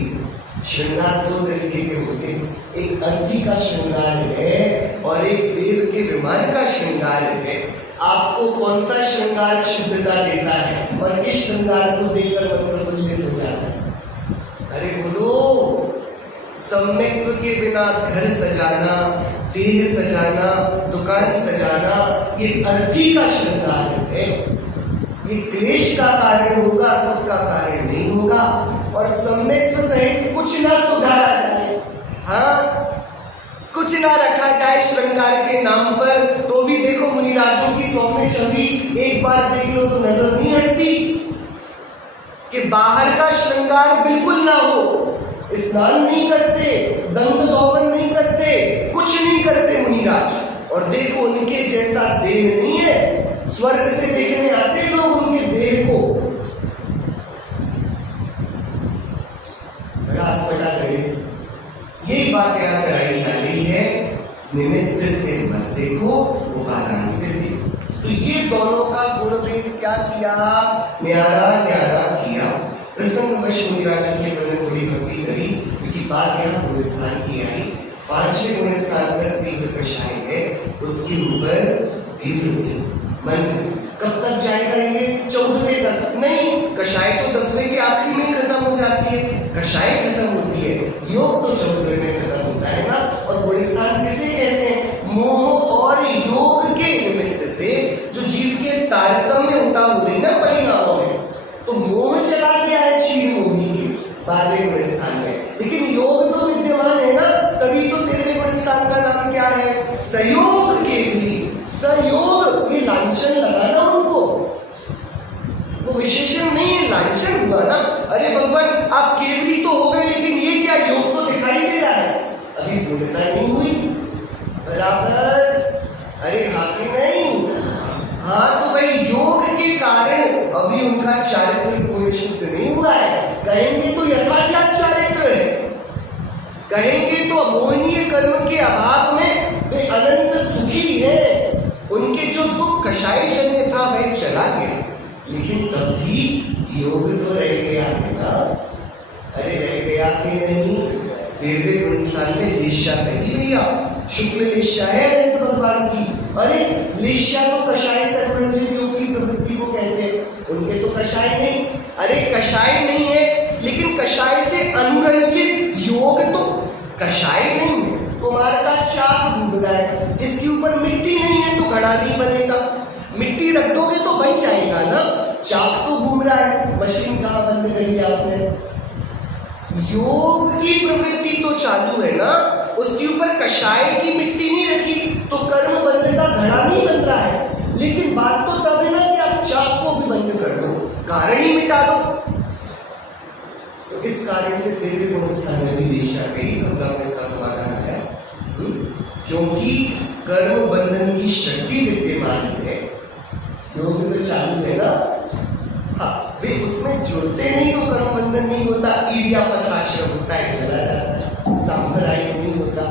श्रृंगार दो तरीके के होते हैं, एक अर्थी का श्रृंगार है और एक देव के विमान का श्रृंगार है। आपको कौन सा श्रृंगार शुद्धता देता है और इस श्रृंगार को देखकर मन प्रफुल्लित हो जाता है? अरे बोलो, सम्यक्त्व के बिना घर सजाना, देह सजाना, दुकान सजाना, ये अर्थी का श्रृंगार है। ये क्लेश का कारण होगा, सुख का कारण नहीं होगा। और सम्यक्त्व सहित कुछ ना सुधारा जाए, हाँ, कुछ ना रखा जाए श्रृंगार के नाम पर, तो भी देखो मुनिराजों की सौम्य छवि एक बार देख लो तो नजर नहीं हटती कि बाहर का श्रृंगार बिल्कुल ना हो। स्नान नहीं करते, दंत धोवन नहीं करते, कुछ नहीं करते मुनिराज, और देखो उनके जैसा देह नहीं है। स्वर्ग से देखने आते लोग उनके देह को, बड़ा गणित। यही बात यहाँ कराई जा रही है, निमित्त से मत देखो, उपादान से देखो। तो ये दोनों का गुण भेद क्या किया? न्यारा न्यारा प्रसंगवश मुनिराजन के वर्णन थोड़ी भक्ति करी, क्योंकि बात यहाँ गुणस्थान की आई। 5वें गुणस्थान तक तीव्र कषाय है, उसके ऊपर तीव्र मन कब तक जाएगा ये? 14वें तक नहीं, कषाय तो 10वें के आखिरी में खत्म हो जाती है, कषाय खत्म होती है, योग तो 14वें में खत्म होता है ना। और गुणस्थान किसे कहते हैं? मोह और योग के निमित्त से जो जीव के तारतम्य होता हुई ना परिणामों में, तो मोह चला गया है क्षीण मोही के 12वें गुणस्थान में, लेकिन योग तो विद्यमान है ना, तभी तो 13वें गुणस्थान का नाम क्या है? सहयोग केवली। सहयोग, ये लांछन लगा ना उनको, वो विशेषण नहीं है, लांछन हुआ ना। अरे भगवान आप केवली तो हो गए, लेकिन ये क्या योग तो दिखाई दे रहा है, अभी पूर्णता नहीं हुई बराबर। अरे हाँ कि नहीं? हाँ, तो वही योग के कारण अभी उनका चारित्र पूर्ण शुद्ध नहीं हुआ है। कहेंगे तो यथार्थ चारित्र है, कहेंगे तो मोहनीय कर्म के अभाव में वे अनंत सुखी है, उनके जो दुख कषाय जन्य था वह चला गया, लेकिन तब भी योग तो रह गया है ना। अरे रह गया कि नहीं? 13वें गुणस्थान में लेशा कही भैया, शुक्ल लेशा है अनंत भगवान की। अरे लेशा तो कषाय से अनुरंजित योग की प्रवृत्ति को कहते हैं, उनके तो कषाय नहीं। अरे कषाय नहीं है, लेकिन कषाय से अनुरंजित योग तो कषाय नहीं है। कुमार का चाक डूब रहा है, इसके ऊपर मिट्टी नहीं है तो घड़ा नहीं बनेगा, मिट्टी रख दोगे तो बन जाएगा ना। चाक तो घूम रहा है, मशीन कहाँ बंद करी आपने? योग की प्रवृत्ति तो चालू है ना, उसके ऊपर कषाय की मिट्टी नहीं रखी तो कर्म बंध का घड़ा नहीं बन रहा है। लेकिन बात तो तब है ना कि आप चाक को भी बंद कर दो, कारण ही मिटा दो। तो इस कारण से 13वें गुणस्थान में भी लेशा गई, भगवान इसका समाधान है, क्योंकि कर्म बंधन की शक्ति विद्यमान है, योग तो चालू है ना। हाँ, वे उसमें जुड़ते नहीं तो कर्म बंधन नहीं होता, ईर्यापथ आश्रम होता है, चला जाता, सांप्रदायिक नहीं होता।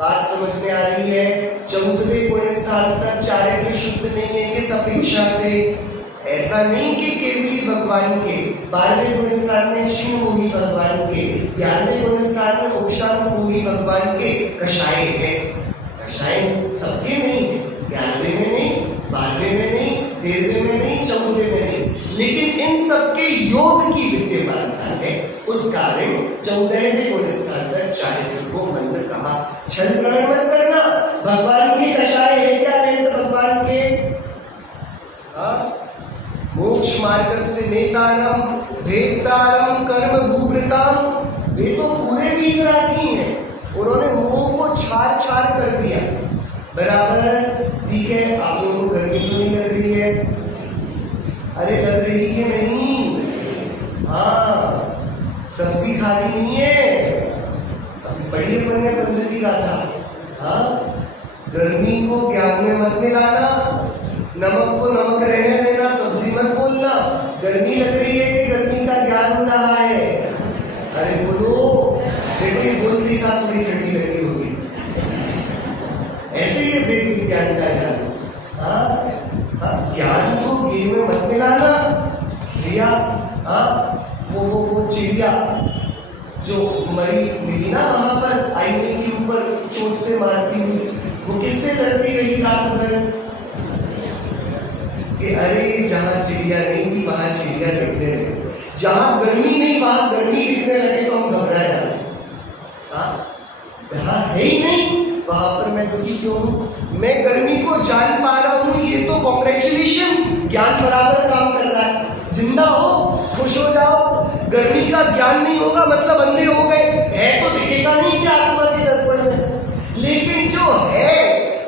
बात समझ में आ रही है? 14वें गुणस्थान तक चारित्र शुद्ध नहीं है, किस अपेक्षा से? ऐसा नहीं कि केवली भगवान के, 12वें गुणस्थान में क्षीण मोही भगवान के, 11वें गुणस्थान में उपशांत मोही भगवान के कषाय है। कषाय सबके नहीं है, 11वें में नहीं, 12वें में नहीं, 13वें में नहीं, 14वें में नहीं, लेकिन इन सबके योग की विद्यमानता है। उस कारण 14वें गुणस्थान तक चारित्र को मंद कहा। छल ग्रहण मत करना, भगवान के कषाय है क्या? भगवान के मोक्ष मार्ग से नेतारम भेदारम कर्म भूभृताम, वे तो पूरे वीतरागी हैं, उन्होंने मोह को छार छार कर दिया बराबर। ठीक है, आप लोगों को गर्मी तो नहीं लग रही है? अरे लग रही है नहीं? हाँ, सब्जी खानी नहीं है, बड़ी अपन ने पंचती का था। हाँ, गर्मी को ज्ञान में मत मिलाना, नमक को नमक रहने देना, सब्जी मत बोलना। गर्मी लग रही है कि गर्मी का ज्ञान हो रहा है? अरे बोलो, देखो ये बोलती साथ थोड़ी ठंडी लगी होगी, ऐसे ही वेद विज्ञान का ज्ञान। ज्ञान को गेम में मत मिलाना भैया। वो चिड़िया जो मरी मिली ना वहां पर आईने के ऊपर चोट से मारती हुई, वो किससे लड़ती रही रात भर कि अरे जहां चिड़िया नहीं थी वहां चिड़िया दिखने लगे, जहां गर्मी नहीं वहां गर्मी दिखने लगे तो हम घबरा जाते। जहां है ही नहीं वहां पर मैं दुखी क्यों हूं? मैं गर्मी को जान पा रहा हूं, ये तो कॉन्ग्रेचुलेशंस, ज्ञान बराबर काम कर रहा है। जिंदा हो, खुश हो जाओ। गर्मी का ज्ञान नहीं होगा मतलब अंधे हो गए, है तो दिखेगा नहीं कि आत्मा के दर्पण में, लेकिन जो है,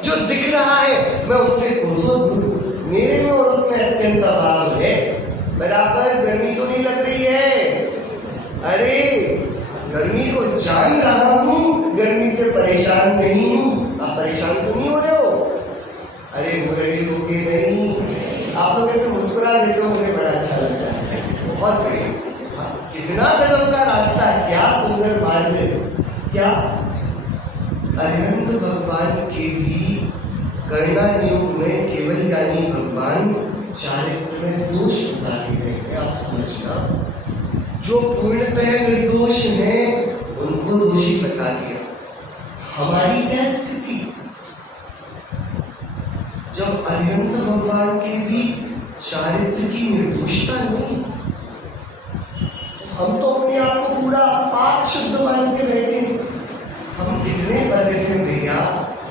जो दिख रहा है, मैं उससे कोसों दूर, मेरे में और उसमें अत्यंत अभाव है बराबर। गर्मी तो नहीं लग रही है, अरे गर्मी को जान रहा हूं, गर्मी से परेशान नहीं हूं। आप परेशान तो नहीं हो रहे हो? अरे हो रही हो कि नहीं? आप लोग ऐसे मुस्कुरा देते हो, मुझे बड़ा अच्छा लगता है, बहुत बढ़िया। कितना गजब का रास्ता, क्या सुंदर मार्ग, क्या अरिहंत भगवान के भी गणना योग में केवल यानी भगवान चारित्र में दोष बता दे रहे हैं। आप समझना, जो पूर्णतः निर्दोष हैं उनको दोषी बता दिया। हमारी क्या स्थिति? जब अनंत भगवान के भी चारित्र की निर्दोषता नहीं, हम तो अपने आप को पूरा पाप शुद्ध मान के बैठे हैं। हम कितने पतित हैं भैया,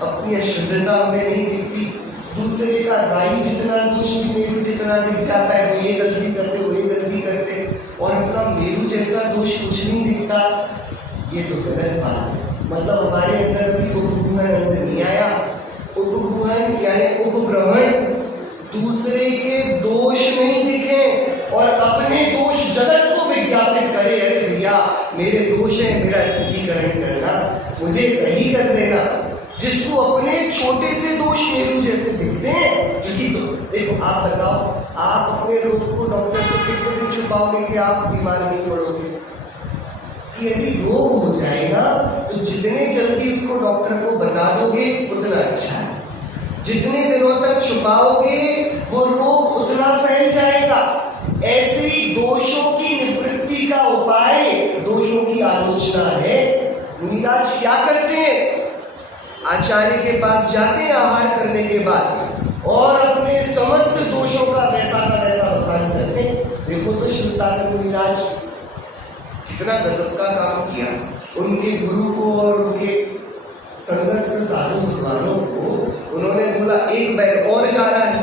अपनी अशुद्धता हमें नहीं दिखती। दूसरे का राई जितना दोष भी मेरू जितना दिख जाता है, वो ये गलती करते वो ये गलती करते, और अपना मेरू जैसा दोष कुछ नहीं दिखता। ये तो गलत बात है। मतलब हमारे अंदर भी उपग्रहण नहीं आया। उपग्रहण यानी उपग्रहण, दूसरे के दोष नहीं दिखे और अपने दोष जगत को विज्ञापित करे, अरे भैया मेरे दोष है, मेरा स्थितिकरण करना, मुझे सही कर देना। जिसको अपने छोटे से दोष मेरू जैसे दिखते हैं, क्योंकि देखो आप बताओ, आप अपने रोग को डॉक्टर से कितने दिन छुपाओगे कि आप बीमार नहीं पड़ोगे? कि यदि रोग हो जाएगा तो जितने जल्दी उसको डॉक्टर को बता दोगे उतना अच्छा है। जितने दिनों तक छुपाओगे वो रोग उतना फैल जाएगा। ऐसे ही दोषों की निवृत्ति का उपाय दोषों की आलोचना है। मुनिराज क्या करते हैं? आचार्य के पास जाते हैं आहार करने के बाद और अपने समस्त दोषों का वैसा बखान करते हैं। देखो तो शिवसागर मुनिराज कितना गजब का काम किया। उनके गुरु को और उनके संगस्थ साधु भगवानों को उन्होंने बोला एक बैल और जा रहा है।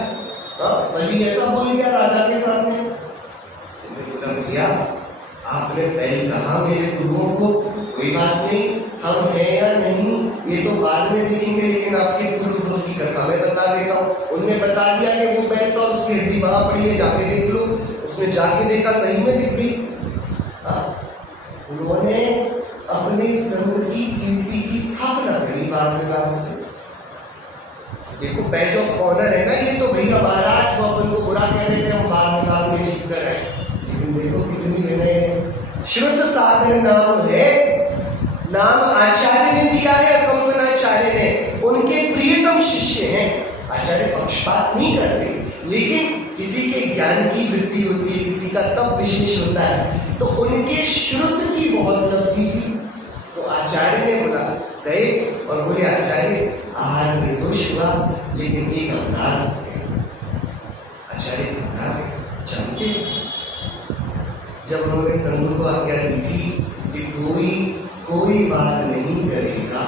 बलि ऐसा बोल गया राजा के सामने। बोला भैया आपने बैल कहा मेरे गुरुओं को, कोई बात नहीं, हम हैं या नहीं ये तो बाद में देखेंगे, लेकिन आपके पूर्व की कथा मैं बता देता हूँ। उनने बता दिया कि वो बैल तो उसकी हड्डी वहां पड़ी है, जाके देख लो। उसने जाके देखा, सही में दिख गई। उन्होंने अपने संघ की कीर्ति की स्थापना करी बाद से। देखो बैज ऑफ ऑनर है ना ये, तो भैया महाराज वो अपन को बुरा कह रहे थे, हम बाद में जीत कर आए, लेकिन देखो कितनी विनय है। श्रुत सागर नाम है, नाम आचार्य ने दिया है, कंपनाचार्य ने, उनके प्रियतम शिष्य हैं। आचार्य पक्षपात नहीं करते, लेकिन किसी के ज्ञान की वृद्धि होती है, किसी का तप विशेष होता है, तो उनके श्रुत की बहुत लब्धि थी। तो आचार्य ने बोला, गए और बोले आचार्य आहार निर्दोष हुआ, लेकिन एक अपराध है। आचार्य अपराध जानते, जब उन्होंने संघ को आज्ञा दी थी कि कोई बात नहीं करेगा,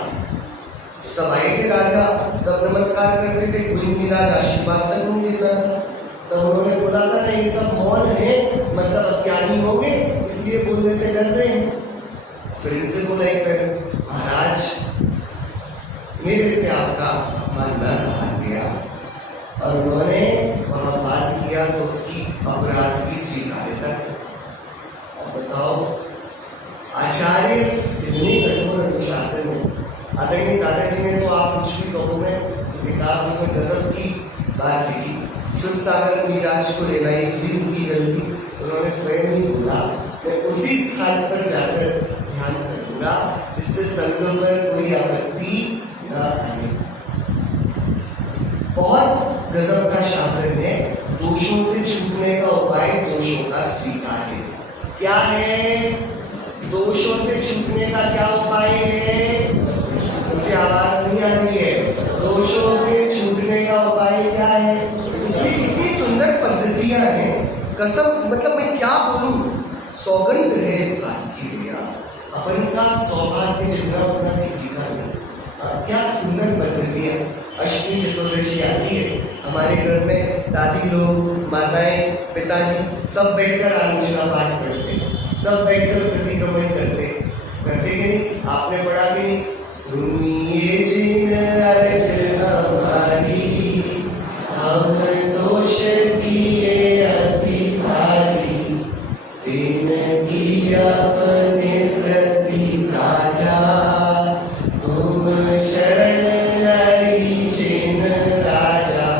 सब आए थे राजा, सब नमस्कार करते थे, कोई मुनिराज आशीर्वाद तक नहीं देता था। तब उन्होंने बोला था ना ये सब मौन है, मतलब अज्ञानी हो गए, इसलिए बोलने से डर रहे हैं। फिर इनसे बोला एक बार, महाराज मेरे से आपका अपमान न सहा गया, और उन्होंने वहां बात किया तो उसकी अपराध की स्वीकार्यता। अब बताओ आचार्य इतने कठोर अनुशासन में। आदरणीय दादाजी ने तो आप कुछ भी कहो में किताब उसमें गजब की बात लिखी। शिवसागर मुनिराज को लेना इसलिए उनकी गलती, उन्होंने स्वयं ही बोला मैं उसी स्थान पर जाकर ध्यान करूंगा जिससे संघ पर कोई आपत्ति न आए। बहुत गजब का शासन है। दोषों से छूटने का उपाय दोषों का स्वीकार है। क्या है दोषों से छूटने का क्या उपाय है? मुझे आवाज नहीं आ रही है। दोषों के छूटने का उपाय क्या है? इसलिए कितनी सुंदर पद्धतियां हैं। कसम मतलब मैं क्या बोलूं, सौगंध है इस बात की भैया, अपन का सौभाग्य जितना उतना किसी का नहीं। क्या सुंदर पद्धतियां। अष्टमी चतुर्दशी आती है, हमारे घर में दादी लोग, माताएं, पिताजी सब बैठकर आलोचना पाठ पढ़ते हैं, सब बैठकर प्रतिक्रमण करते कि नहीं? आपने पढ़ा कि नहीं? सुनिए जिन अर्ज हमारी, हम दोष किए अति भारी, दिन की अपने प्रति राजा, तुम शरण लाई जिन राजा।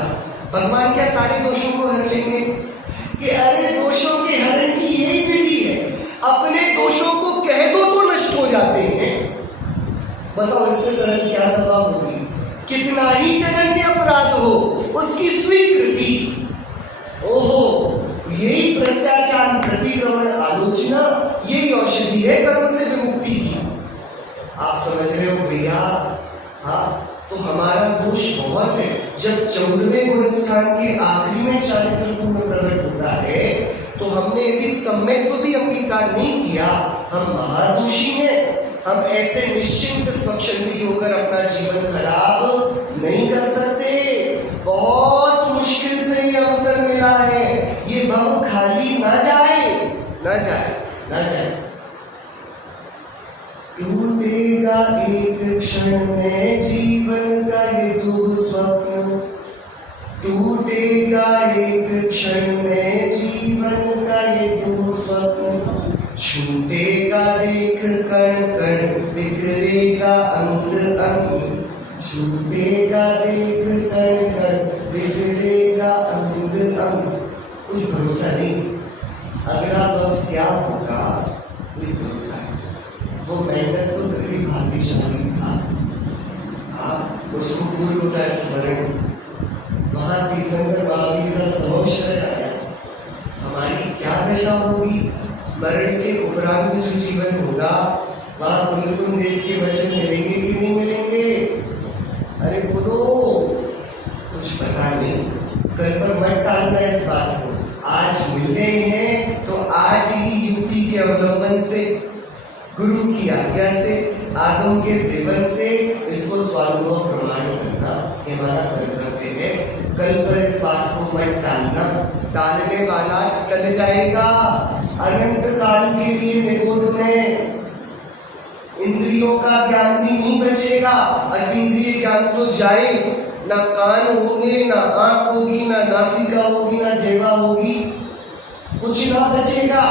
भगवान क्या सारे दोषों को हर लेंगे? कि अरे दोषों के हरण की यही विधि है, अपने दोषों को कह दो तो नष्ट हो जाते हैं। बताओ इससे सरल क्या दवा होगी? कितना ही जघन्य अपराध हो उसकी स्वीकृति। ओहो, यही प्रत्याख्यान, प्रतिक्रमण, आलोचना है कर्म से विमुक्ति की। आप समझ रहे हो भैया? हाँ, तो हमारा दोष बहुत है। जब 14वें गुणस्थान के आखिरी में चारित्र गुण प्रकट होता है, तो हमने यदि सम्यक को भी अंगीकार नहीं किया, हम महादोषी हैं। हम ऐसे निश्चिंत स्वच्छंदी होकर अपना जीवन खराब नहीं कर सकते। बहुत मुश्किल से ये अवसर मिला है, ये भव खाली ना जाए, ना जाए, ना जाए। टूटेगा एक क्षण में जीवन का ये दो स्वप्न, टूटेगा एक क्षण में जीवन का ये दो स्वप्न, छूटेगा देख कण कण बिखरेगा अंग अंग, छूटेगा देख कण कण बिखरेगा अंग अंग। कुछ भरोसा नहीं, अगला वक्त क्या होगा कोई भरोसा नहीं। वो मेंढक तो फिर भी भाग्यशाली था। हाँ, उसको पूर्व का स्मरण, वहां तीर्थंकर महावीर का समोशरण आया। हमारी क्या दशा होगी? मरण के उपरांत जो जीवन होगा, वहां कुंदकुंद देव के वचन मिलेंगे कि नहीं मिलेंगे? अरे बोलो, कुछ पता नहीं। कल पर मत टालना इस बात को। आज मिलते हैं तो आज ही युक्ति के अवलंबन से, गुरु की आज्ञा से, आगम के सेवन से इसको स्वानुभव प्रमाण करना ये हमारा कर्तव्य है। कल पर इस बात को मत टालना, टालने वाला टल जाएगा। अनंत काल के लिए निगोद में इंद्रियों का ज्ञान भी नहीं बचेगा। अतीन्द्रिय ज्ञान तो जाए, ना कान होंगे, ना आंख होगी, ना नासिका होगी, ना जिह्वा होगी, कुछ ना बचेगा।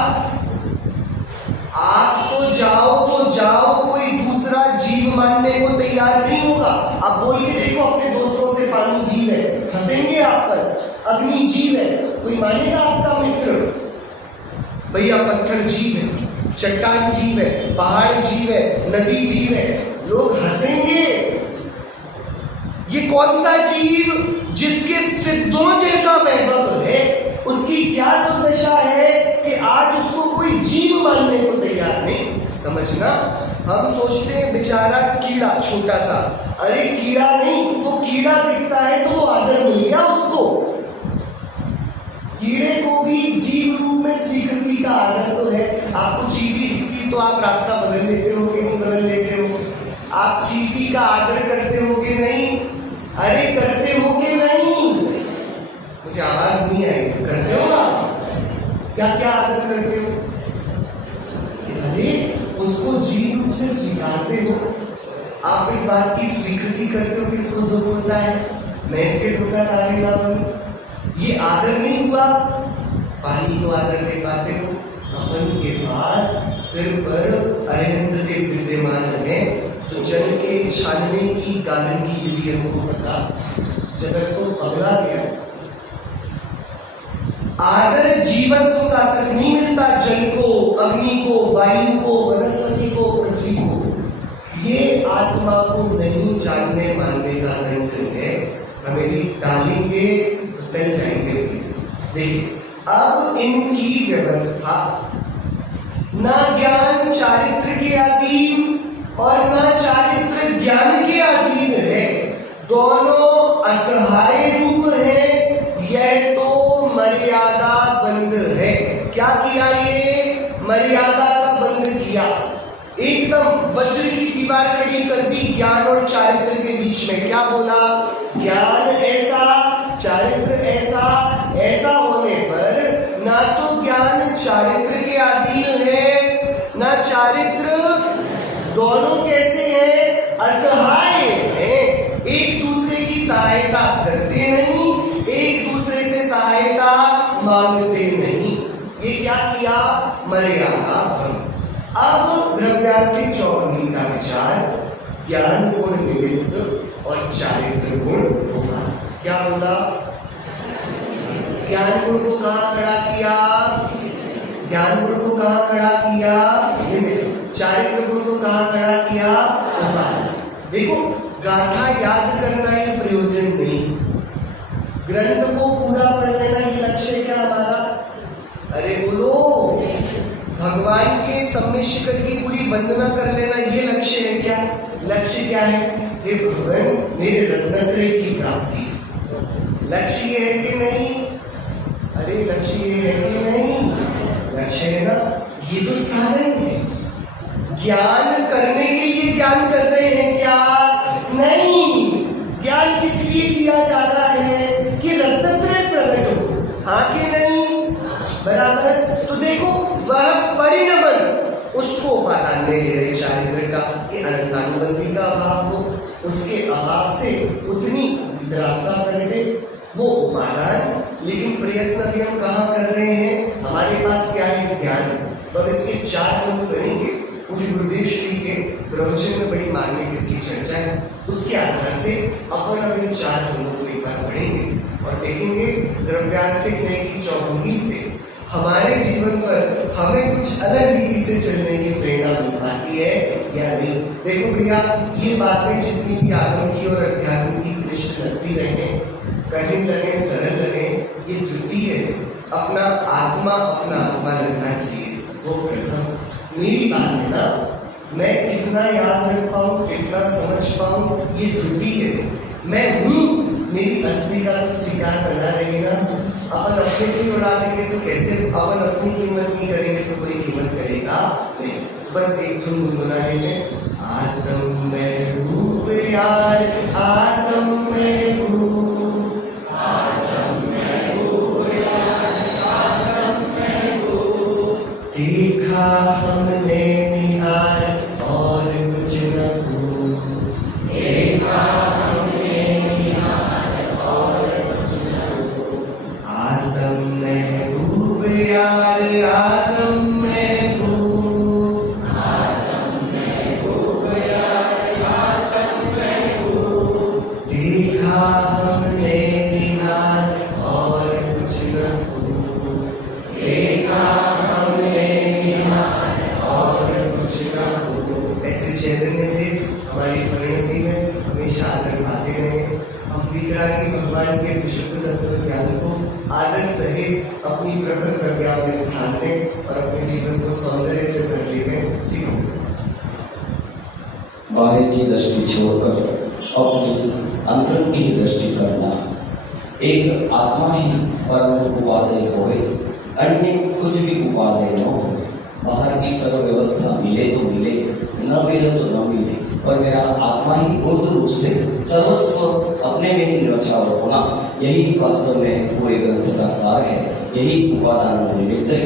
आप तो जाओ, कोई दूसरा जीव मानने को तैयार नहीं होगा। आप बोल के देखो अपने दोस्तों से, पानी जीव है, हंसेंगे आप पर। अग्नि जीव है, कोई मानेगा आपका मित्र? भैया पत्थर जीव है, चट्टान जीव है, पहाड़ जीव है, नदी जीव है, लोग हंसेंगे। ये कौन सा जीव जिसके सिद्धों जैसा वैभव है, उसकी क्या दुर्दशा है कि आज उसको कोई जीव मानने को तैयार नहीं। समझना, हम सोचते हैं बेचारा कीड़ा छोटा सा, अरे कीड़ा नहीं, वो कीड़ा दिखता है तो वो आदर मिल गया उसको। कीड़े को भी जीव रूप में स्वीकृति का आदर तो है। आपको चींटी दिखती तो आप रास्ता बदल लेते हो कि नहीं बदल लेते हो? आप चींटी का आदर करते हो कि नहीं? अरे करते हो कि नहीं? मुझे आवाज नहीं आई। करते हो ना? क्या क्या आदर करते हो? अरे उसको जीव रूप से स्वीकारते हो। आप इस बात की स्वीकृति करते हो कि इसको दुख होता है, मैं इसके दुख का कारण ना बनूं। ये आदर नहीं हुआ। पानी को आदर दे पाते हो? अपन के पास सिर पर अरिहंत देव विद्यमान है, तो जल के छानने की कारण की विधि हमको पता, जगत को पगला गया। आदर जीवत्व का तक नहीं मिलता जल को, अग्नि को, वायु को, वनस्पति को, पृथ्वी को। ये आत्मा को नहीं जानने मानने का रंग है। हमें भी डालेंगे टल जाएंगे। देखिए, अब इनकी व्यवस्था ना ज्ञान चारित्र के अधीन और ना चारित्र ज्ञान के अधीन है। दोनों असहाय रूप है। यह तो मर्यादा बंद है। क्या किया? ये मर्यादा का बंद किया। एकदम वज्र की दीवार खड़ी कर दी ज्ञान और चारित्र के बीच में। क्या बोला? ज्ञान ऐसा, चारित्र ऐसा। ऐसा होने पर ना तो ज्ञान चारित्र के अधीन है, ना चारित्र, दोनों कैसे हैं? असहाय हैं। एक दूसरे की सहायता करते नहीं, एक दूसरे से सहायता मांगते नहीं। ये क्या किया? मर्यादा भंग। अब द्रव्यार्थिक चौकड़ी का विचार ज्ञान गुण निमित्त और चारित्र गुण होगा। क्या बोला? ज्ञान गुण को कहां खड़ा किया? ज्ञान गुण को कहां खड़ा किया? निमित्त। चारित्र गुण को कहां खड़ा किया? उपाय। देखो, गाथा याद करना ये प्रयोजन नहीं, ग्रंथ को पूरा पढ़ लेना ये लक्ष्य क्या हमारा? अरे बोलो, भगवान के सामने शिखर की पूरी वंदना कर लेना ये लक्ष्य है क्या? लक्ष्य क्या है? हे भगवान मेरे रत्नत्रय की प्राप्ति। लक्ष्य ये है कि नहीं? अरे लक्ष्य ये है कि नहीं? लक्ष्य है ना, ये तो साधन है। ज्ञान करने के लिए ज्ञान कर रहे हैं क्या? नहीं। ज्ञान किस लिए किया जा रहा है? कि रत्नत्रय प्रकट हो, हाँ कि नहीं? बराबर। तो देखो वह परिणमन उसको उपादान में ले रहे चारित्र का, कि अनंतानुबंधी का अभाव हो, उसके अभाव से उतनी वितरागता प्रगटे वो उपादान। लेकिन प्रयत्न भी हम कहाँ कर रहे हैं? हमारे पास क्या है? ज्ञान। तो अब इसके 4 गुण पढ़ेंगे। पूज्य गुरुदेव श्री के प्रवचन में बड़ी मार्मिक इसकी चर्चा है। उसके आधार से अपन अब इन 4 गुणों को एक बार पढ़ेंगे और देखेंगे द्रव्यार्थिक न्याय की चौबंदी से हमारे जीवन पर हमें कुछ अलग रीति से चलने की प्रेरणा मिल पाती है या नहीं। देखो भैया, ये बातें जितनी भी आगम की और अध्यात्म की क्लिष्ट लगती रहे, कठिन लगे, सरल लगे, ये द्वितीय है। अपना आत्मा लगना चाहिए, वो प्रथम। मेरी बात है ना, मैं कितना याद रख पाऊँ, कितना समझ पाऊँ, ये द्वितीय है। मैं हूँ, मेरी अस्थि का तो स्वीकार करना रहेगा। अपन अपने की उड़ा देंगे तो कैसे? अपन अपनी कीमत नहीं करेंगे तो कोई कीमत करेगा नहीं। बस एक धुन गुनगुना लेंगे। आत्म में रूप यार, आत्म में रूप, आत्म में रूप यार, आत्म में रूप, देखा हमने निहार और कुछ न भूल, देखा हमने निहार और कुछ न भूल। आत्म में रूप यार, आत्म में रूप, आत्म में रूप यार, आत्म में रूप, देखा हमने निहार और कुछ न भूल, देखा हमने निहार और कुछ न भूल। ऐसे चैतन्य देव हमारी परिणति में हमेशा आदर पाते रहे। हम वितरागी भगवान के विशुद्ध तत्व ज्ञान को आदर सहित अपनी प्रखर प्रज्ञा में स्थान दें और अपने जीवन को सौंदर्य से भरने में सीखें। बाहर की दृष्टि छोड़कर अपनी अंतर की ही दृष्टि करना। एक आत्मा ही परम उपादेय होए, अन्य कुछ भी उपादेय न हो। बाहर की सर्व व्यवस्था मिले तो मिले, न मिले तो न मिले, पर मेरा आत्मा ही पूर्ण रूप से सर्वस्व अपने में ही न्यौछावर होना, यही वास्तव में पूरे ग्रंथ का सार है, यही उपादान निमित्त है।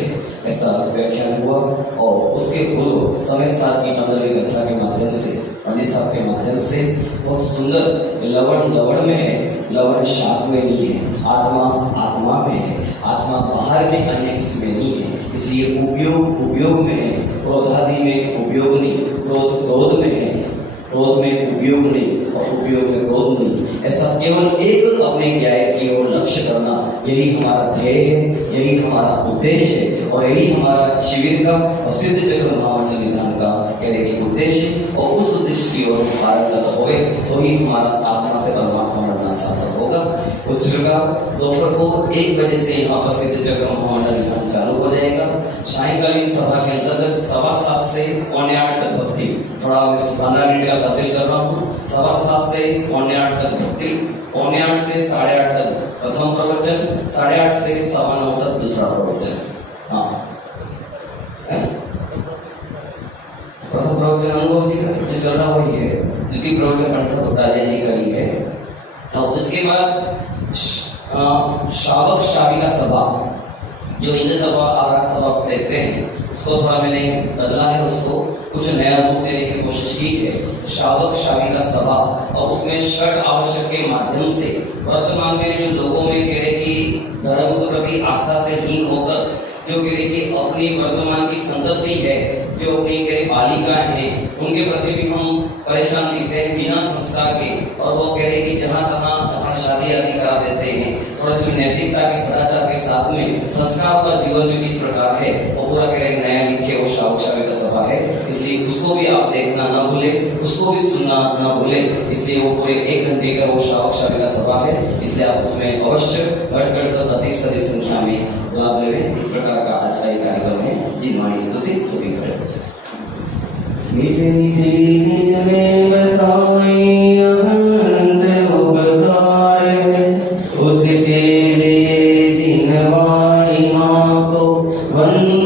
ऐसा व्याख्यान हुआ और उसके पूर्व समय साथ की 15वीं कथा के माध्यम से, पंडित साहब के माध्यम से बहुत सुंदर लवण में है, लवण शाक में नहीं है, आत्मा में है, आत्मा बाहर में अन्य किसमें नहीं है। इसलिए उपयोग में है, क्रोधादि में उपयोग नहीं, क्रोध में है, क्रोध में उपयोग नहीं और उपयोग में क्रोध नहीं। ऐसा केवल एक अपने न्याय की ओर लक्ष्य करना, यही हमारा ध्येय है, यही हमारा उद्देश्य है और यही हमारा शिविर का और सिद्ध चक्र महामंडल निधान का कहने की उद्देश्य। और उस उद्देश्य की ओर पारंगत होए तो ही हमारा आत्मा से परमात्मा मिलना सार्थक होगा। उस का दोपहर को 1 बजे से यहाँ पर सिद्ध चक्र महामंडल निधान चालू हो जाएगा। सायंकालीन सभा के अंतर्गत 7:15 से 7:45 तक भक्ति, थोड़ा 15 मिनट का तब्दील कर रहा हूँ। 7:15 से 7:45 तक भक्ति, 7:45 से 8:30 तक प्रथम प्रवचन, 8:30 से 9:15 तक दूसरा प्रवचन। हाँ, प्रथम प्रवचन अनुभव जी का जो चल रहा वही है, द्वितीय प्रवचन पंडित राजा जी का ही है। तो उसके बाद श्रावक श्राविका सभा, जो हिंदी सभा आवास सभा देखते हैं, उसको थोड़ा मैंने बदला है, उसको कुछ नया रूप देने की कोशिश की है। श्रावक श्राविका सभा, और उसमें षट आवश्यक के माध्यम से वर्तमान में जो लोगों में कह रहे कि धर्म को प्रति आस्था से हीन होकर जो कह रहे कि अपनी वर्तमान की संतति है, जो अपनी कह बालिका है, उनके प्रति भी हम परेशान दिखते हैं बिना संस्कार के। और वो कह रहे कि जहाँ तहाँ शादी आदि करा देते हैं। थोड़ा सा नैतिकता के सदाचार के साथ में संस्कार का जीवन में किस प्रकार है, वो पूरा कह रहे नया लिखे वो श्रावक श्राविका सभा है। इसलिए उसको भी आप देखना ना भूले, उसको भी सुनना ना भूले। इसलिए वो पूरे 1 घंटे का वो श्रावक श्राविका सभा है। इसलिए आप उसमें अवश्य बढ़ चढ़कर अधिक से अधिक संख्या में लाभ लेवे। इस प्रकार का आज का कार्यक्रम है। जी मानी स्तुति सभी करें। निज निधि निज में बताए अनंत उपकार है उस पेले जिन वाणी माँ को वंदे